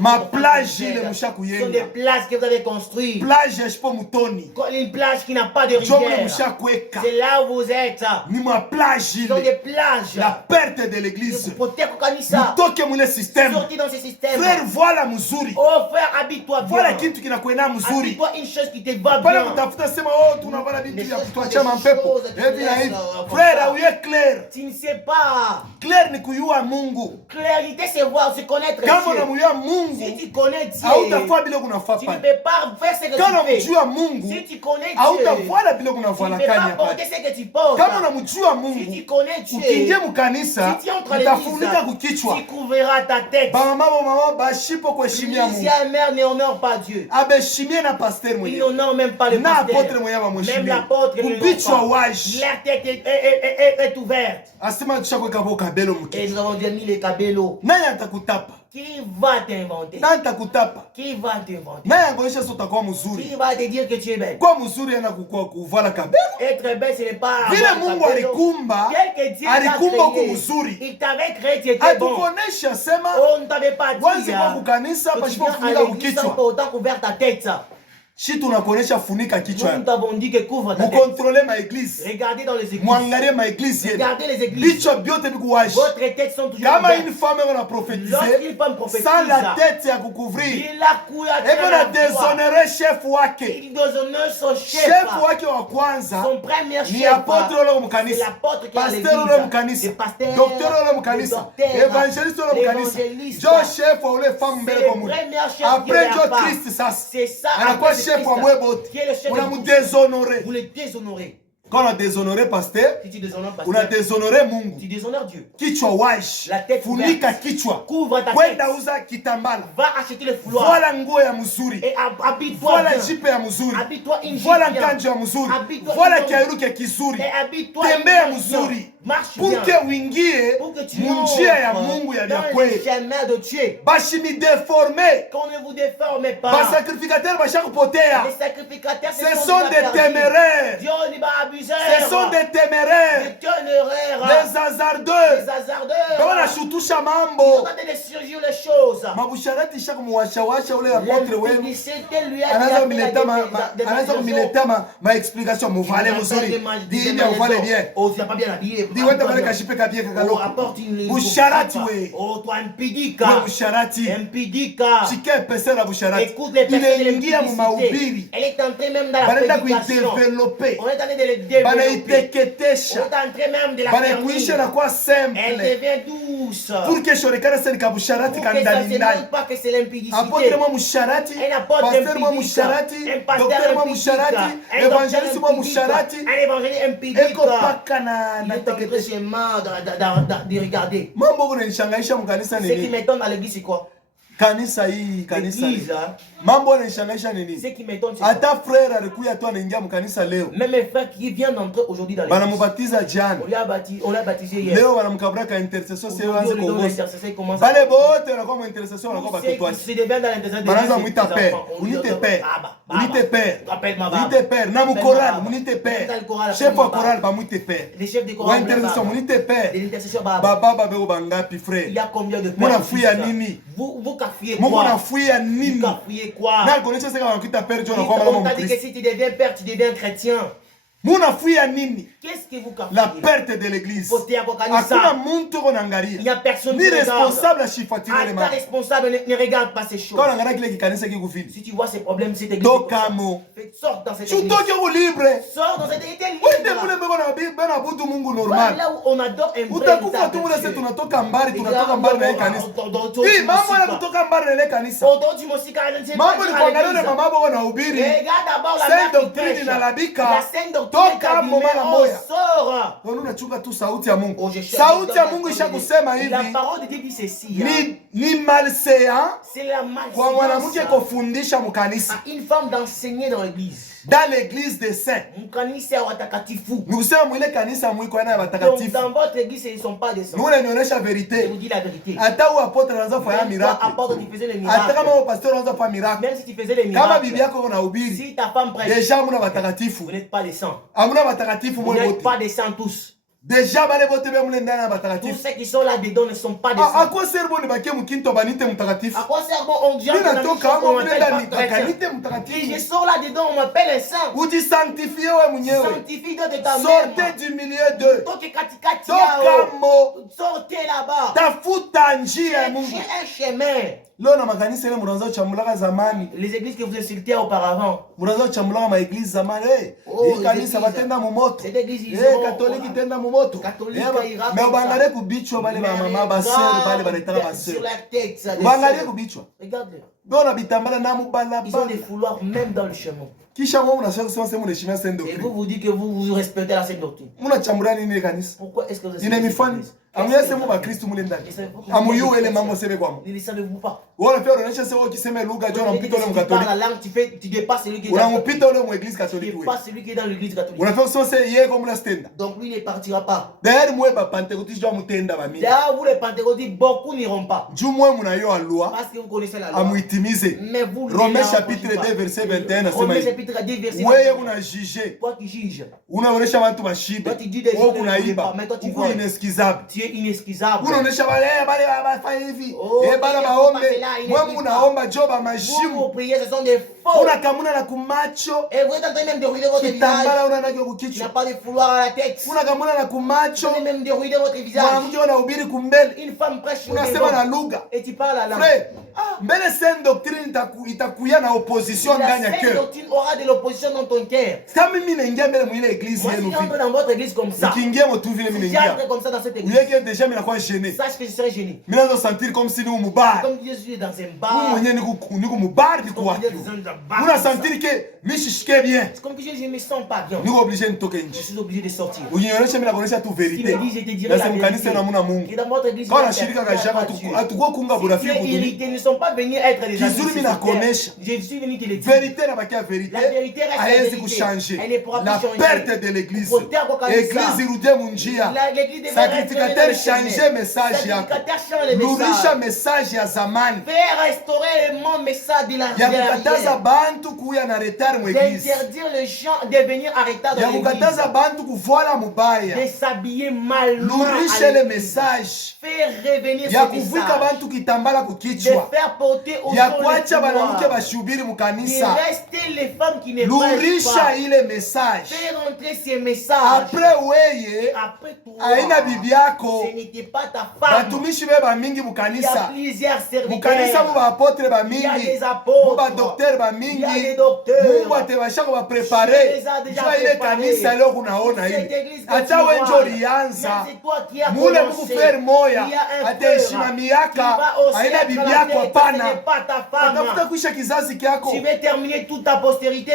Ma plage ile mshaku yenu. Ce sont des plages que vous avez construites. Plage ya shipo mutoni. Une plage qui n'a pas de rivière. C'est là où vous êtes. Ni ma plage ce sont des plages. La perte de l'église. Mutoke mule système. Sorti dans ce système. Frère, voilà mzuri. Oh frère, habille-toi bien. Voilà kitu kinakwenda mzuri. Habille-toi une chose qui te va bien. Bala kutafuta sema oh tunavala vitu ya kutuacha mampepo. Hivi na hivi. Frère, uye clair. Tu ne sais pas. Clair ni kuyua Mungu. Clarité c'est voir, se connaître. Kama unamjua Mungu. Si tu connais Dieu. Hautafaa bila kunafaa. Tu ne peux pas faire ce que tu fais. Kama unamjua Mungu. Si tu connais Dieu. Hautafaa bila kunafaa kanya hapa. Tu ne peux pas porter ce que tu portes. Kama unamjua Mungu. Si tu connais Dieu. Ukiingia mkanisa, utafunika kukichwa. Tu couvriras ta tête. Mama bashipo kuheshimia Mungu. L'Église mère n'honore pas Dieu. Abeshimie na pasteur mwenyewe. Il n'honore même pas le pasteur. Na apôtre mwenyewe amheshimie. Même l'apôtre ne kubichwa waji. Leur tête est ouverte. Asema tushakwe kabo kabelo mke. Et nous avons déjà mis les kabelo. Nani atakutapa? Qui va t'inventer? Nani atakutapa? Qui va t'inventer? Nani angoisha sota kwa mzuri? Qui va te dire que tu es belle? Kwa mzuri yana kuvala kabelo. Être belle ce n'est pas vile Mungu alikumba. Alikumba kwa mzuri. Il t'avait créé, tu étais bon. Atukonesha sema. On ne t'avait pas dit. Wanzi kwa kukanisa pashipo kufunika kukichwa. Autant couvert ta tête. Si tunakuonesha funika kichwa. Nous t'avons dit que couvre ta tête. Mukontrole ma église. Regardez dans les églises. Muangalie ma église. Regardez les églises. Bichwa biote bikuwaji. Votre têtes sont toujours Kama ouvertes. une femme on a prophétisé. Lorsqu'une femme prophétise, sans la tête ya kucouvrir. il a couvert Et qu'on a déshonoré chef wake. Il déshonore son chef. Chef wake wa kwanza. Son premier chef. Ni apôtre ole mkanisa. C'est l'apôtre qui a l'église. Pasteur ole mkanisa. Docteur ole mkanisa. Évangéliste ole mkanisa. Jo chef wa ole femme mbele kwa Mungu. Après Jo Christ sasa. C'est ça. Anakuwa chef wa mwebote. On a mu déshonoré. Vous le déshonorez. Quand on a déshonoré pasteur, si tu déshonores pasteur, on a déshonoré Mungu. Tu déshonores Dieu. Kichwa wash. La tête funika kichwa. Couvre ta Kwenda uza kitambala. Va acheter le fouloir. Voilà nguo ya mzuri. Et habille-toi. Voilà jipe ya mzuri. Habille-toi une jipe. Voilà kanjo ya mzuri. Voilà kiaruke kizuri. Et habille-toi. Tembea mzuri. Marche bien. Pour que uingie munjia ya Mungu ya vya kweli. Chemin de Dieu. Bashimi déformé. Qu'on ne vous déforme pas. Ba sacrificateurs bashaka potea. Les sacrificateurs ce sont des téméraires. Dieu n'est pas abuseur. Ce sont des téméraires. Des téméraires. Les hasardeux. Les hasardeux. Bana shutusha mambo. Ils ont tenté de surgir les choses. Mabusharati shaka muwashawasha ule apôtre wewe. Anaanza kumileta ma explication muvale mzuri. Dis bien muvale bien. Oh, tu n'as pas bien habillé. Dis wende vale kashipe kabie kakalo. Apporte une busharati we. Oh, toi impidika. We busharati. Impidika. Chike pesa la busharati. Écoute les personnes de l'impudicité. Elle est entrée même dans la prédication. On est en train de le développer. On est en train même de la faire. Elle devient douce. Pour que shorekana seni kabusharati kandani ndani. Pas que c'est l'impudicité. Apôtre moi musharati. Pasteur moi musharati. Docteur moi musharati. Évangéliste moi musharati. Un évangéliste impudicité. Eko paka na tekete. De regarder. Mambo kunanishangaisha mkanisa nini? Ce qui m'étonne dans l'église c'est quoi? Kanisa hii, kanisa hii. Mambo yananishangaisha nini? Ce qui m'étonne c'est hata frère alikuya tu anaingia mkanisa leo. Même mes frères qui viennent d'entrer aujourd'hui dans l'église. Banamubatiza jana. On l'a baptisé hier. Leo wanamkabra ka intercession sio anze kuongoza. commence. Bale bote wanakuwa mu intercession wanakuwa batoto wake. C'est des dans l'intercession. Banaanza muita père. Unite père. Unite père. Unite père. Na mu choral, unite père. Chef wa choral ba muite père. Les chefs de choral. Wa intercession unite père. L'intercession baba. Baba bebo bangapi frère. Il y a combien de pères? Mona fuya nini? Vous cafiez quoi? Mona fuya nini? Vous cafiez quoi? Na connaissez ça wanakuita père John kwa mama. On t'a dit que si tu deviens père, tu deviens chrétien. Muna fuya nini? Qu'est-ce que vous cafiez? La perte de l'église. Hakuna muntu konangalia. Il y a personne qui regarde. Ni responsable ashifuatilie les mains. Responsable ne regarde pas ces choses. Quand on regarde kile kikanisa kikufili. Si tu vois ces problèmes, c'est église. Tokamo. Sors dans cette église. Chutoke u libre. Sors dans cette église. Wende mule mbona bena budu Mungu normal. Là où on adore un vrai. Utakufa tu mule sasa tunatoka mbali na ile kanisa. Hii mambo ya kutoka mbali na ile kanisa. Mambo ni kuangalia na mama wao wanahubiri. Sainte doctrine inalabika. Toka mama moya. Wewe unachunga tu sauti ya Mungu. Sauti ya Mungu ishakusema hivi. La parole de Dieu dit ceci. Ni malséant. C'est la malséance. Kwa mwanamke kufundisha mkanisa. Une femme d'enseigner dans l'église. Dans l'église des saints. Mkanisa watakatifu. Nikusema mwile kanisa mwiko yana watakatifu. Dans votre église ils ne sont pas des saints. Nous nionyesha vérité. Je vous dis la vérité. Hata ou apôtre anaanza fanya miracle. Apôtre tu faisais les miracles. Hata kama pasteur anaanza fanya miracle. Même si tu faisais les miracles. Kama bibi yako unahubiri. Si ta femme prêche. Déjà muna watakatifu. Vous n'êtes pas des saints. Amuna watakatifu mwe wote. Vous n'êtes pas des saints tous. Déjà bale bote be mule ndana watakatifu. Tous ceux qui sont là dedans ne sont pas des saints. À quoi sert bon bakie mkinto banite mtakatifu? À quoi sert bon on dit on mule ndani bakanite mtakatifu. Si je sors là dedans on m'appelle un saint. Uji sanctifie wewe mwenyewe. Sanctifie-toi de ta mère. Sortez du milieu d'eux. Toke katikati yao. Sortez là-bas. Tafuta njia ya Mungu. Un chemin. Leo na makanisa ile mnaanza kuchambulaka zamani. Les églises que vous insultez auparavant. Mnaanza kuchambulaka ma église zamani. Hii kanisa batenda mu moto. Katoliki tenda mu moto. Mais ubangalie kubichwa bale ba mama ba sœur bale banaitaka ba sœur. Sur la tête ça. Ubangalie kubichwa. Regarde. Dona bitambala na mubala. Ils ont des fouloirs même dans le chemin. Kisha wao mnasema sema mnaheshimia sainte doctrine. Et vous dites que vous respectez la sainte doctrine. Mnachambula nini kanisa? Pourquoi est-ce que vous ina mifano amuyase mu bakristo mule ndani amuyu ele mambo sebe kwamo ne savez-vous pas wala pia unaonyesha sasa ukisema lugha John mpito ule mkatoliki la langue tu dépasses celui qui est unampita ule mu église catholique wewe pas celui qui est dans l'église catholique unafaa sasa yeye comme la stenda donc lui ne partira pas d'ailleurs moi ba pentecôtiste jo mutenda ba mimi là vous les pentecôtistes beaucoup n'iront pas ju moi munayo loi parce que vous connaissez la loi amuitimize mais vous Romains chapitre 2 verset 21 nasema Romains chapitre 2 verset 21 wewe una juger toi qui juges unaonesha watu bashibe toi tu dis des choses unaiba uko inexcusable tu es inexcusable. Unaonesha wale bafanya hivi. Bala baombe. Mwe munaomba joba majimu. Vos prières, ce sont des faux. Unakamuna na kumacho. Et vous êtes en train même de ruiner votre visage. Kitambala unanakyo Tu kukichwa. n'as pas de fouloir à la tête. Unakamuna na kumacho. Vous êtes même de ruiner votre visage. Mwanamke unahubiri kumbele. Une femme prêche sur Unasema na lugha. et tu parles à la Frère, mbele sainte doctrine itakuya na opposition ndani ya La sainte cœur. doctrine aura de l'opposition dans ton cœur. Kama mimi naingia mbele mwile église Moi, si yenu j'entre dans votre église comme ça, nikiingia motu vile mimi si naingia. j'entre comme ça dans cette église, Uyeke deja mimi nakuwa gêné. sache que je serai gêné. Mimi naanza sentir comme si ni mubar. Comme je suis dans un Mimi bar, mwenyewe niko mubar niko comme wapi. je suis dans un bar, Una sentir que mishishike bien. c'est comme que je me sens pas bien. Niko obligé nitoke Je nje. suis obligé de sortir. Unionyeshe mimi nakuonyesha tu Si vérité. l'église, je te dirai la Nasi mkanisa vérité. na muna Mungu. Et dans votre église, Kwa il y a nashirika personne kashaka à Dieu. atuko kunga Si tu burafiki es kuduni. irrité, nous ne sommes pas venus être des amis. Kizuri mimi nakuonesha. Je suis venu te le dire. Vérité na bakia vérité. La vérité reste la Haezi vérité. kuchanger. Elle ne pourra La plus changer. perte de l'église. Potea kwa kanisa. Église irudie munjia. L'église devrait Sacrificateur rester dans le changer chemin. message yako. Sacrificateur change le Lurisha message. message ya zamani. Faire restaurer mon message de la Ya kukataza bantu kuya na retard mu église. d'interdire les gens de venir en retard dans Ya l'église. kukataza bantu kuvola mubaya. De s'habiller mal. Lurishe le message. Faire revenir Ya ce kuvika message. bantu kitambala De kukichwa. faire porter au Ya sol kuacha le banamuke pouvoir. bashubiri De mukanisa. rester les femmes qui ne prêchent Lurisha pas. ile message. Faire entrer ces messages. Après weye Après toi, aina bibi yako. ce n'était pas ta femme. Batumishi be bamingi Il y a mukanisa. plusieurs Mukanisa mu serviteurs. baapotre Il y a bamingi. des Mu apôtres. badokter Il y a bamingi. des docteurs. Mungu atebasha kubaprepare. Dieu les a déjà Jua ile préparés. kanisa leo kunaona Cette ile. église que Hata tu we vois, njo ulianza. mais c'est toi qui as Mule commencé. Mungu fer moya. Il y a un Ataheshima frère qui miaka. va aussi Haina être bibi la yako tête, ce hapana. n'est pas ta Atafuta femme. kuisha kizazi kyako. Tu veux terminer toute ta postérité.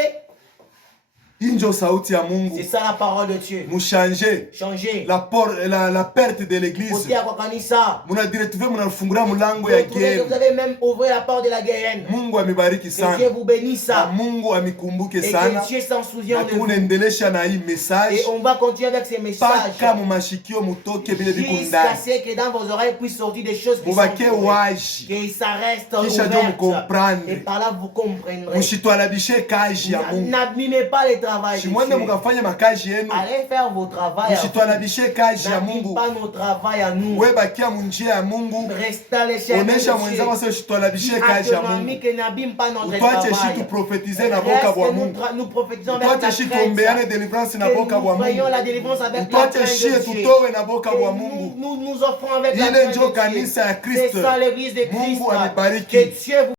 Hii njo sauti ya Mungu. C'est ça la parole de Dieu. Mushange Changer. la perte de l'église. Potea kwa kanisa. Munadiretrouver munafungura mulango ya Vous trouvez que vous geri. avez même ouvert la porte de la guerre. Mungu amibariki Que Dieu sana. vous bénisse. Na Mungu amikumbuke Et sana. que Dieu s'en souvient Na de vous. tunaendelesha na hii message Et on va continuer avec ces messages. mpaka mumashikio mutoke vile viko Jusqu'à ndani. ce que dans vos oreilles puissent sortir des choses qui Mubake sont vraies. waji. Que ça reste Kisha ndio ouvert. mukomprendre. Et par là vous comprendrez. Mushitwalabishe kazi ya Mungu. N'abîmez pas le travail de Shimwende Dieu. mukafanya makazi yenu. Allez faire vos travail. Mushitwalabishe kazi ya N'abîmez Mungu. pas nos travail à nous. We bakia munjia ya Mungu. Restez les chemins Onesha de mwenzako Dieu. sasa ushitwalabishe kazi ya Mungu. Que n'abîme pas notre Utwache travail. shi tuprofetize na boka bwa Mungu. Nous prophétisons avec la Utwache shi crainte. tuombeane deliverance na boka bwa Nous voyons Mungu. la délivrance avec la Utwache crainte shi de Dieu. tutowe na boka Et bwa nous, Mungu. nous offrons avec la Ile crainte njo de Dieu. kanisa ya Kristo. C'est ça l'église de Christ. Mungu amibariki. Que Dieu vous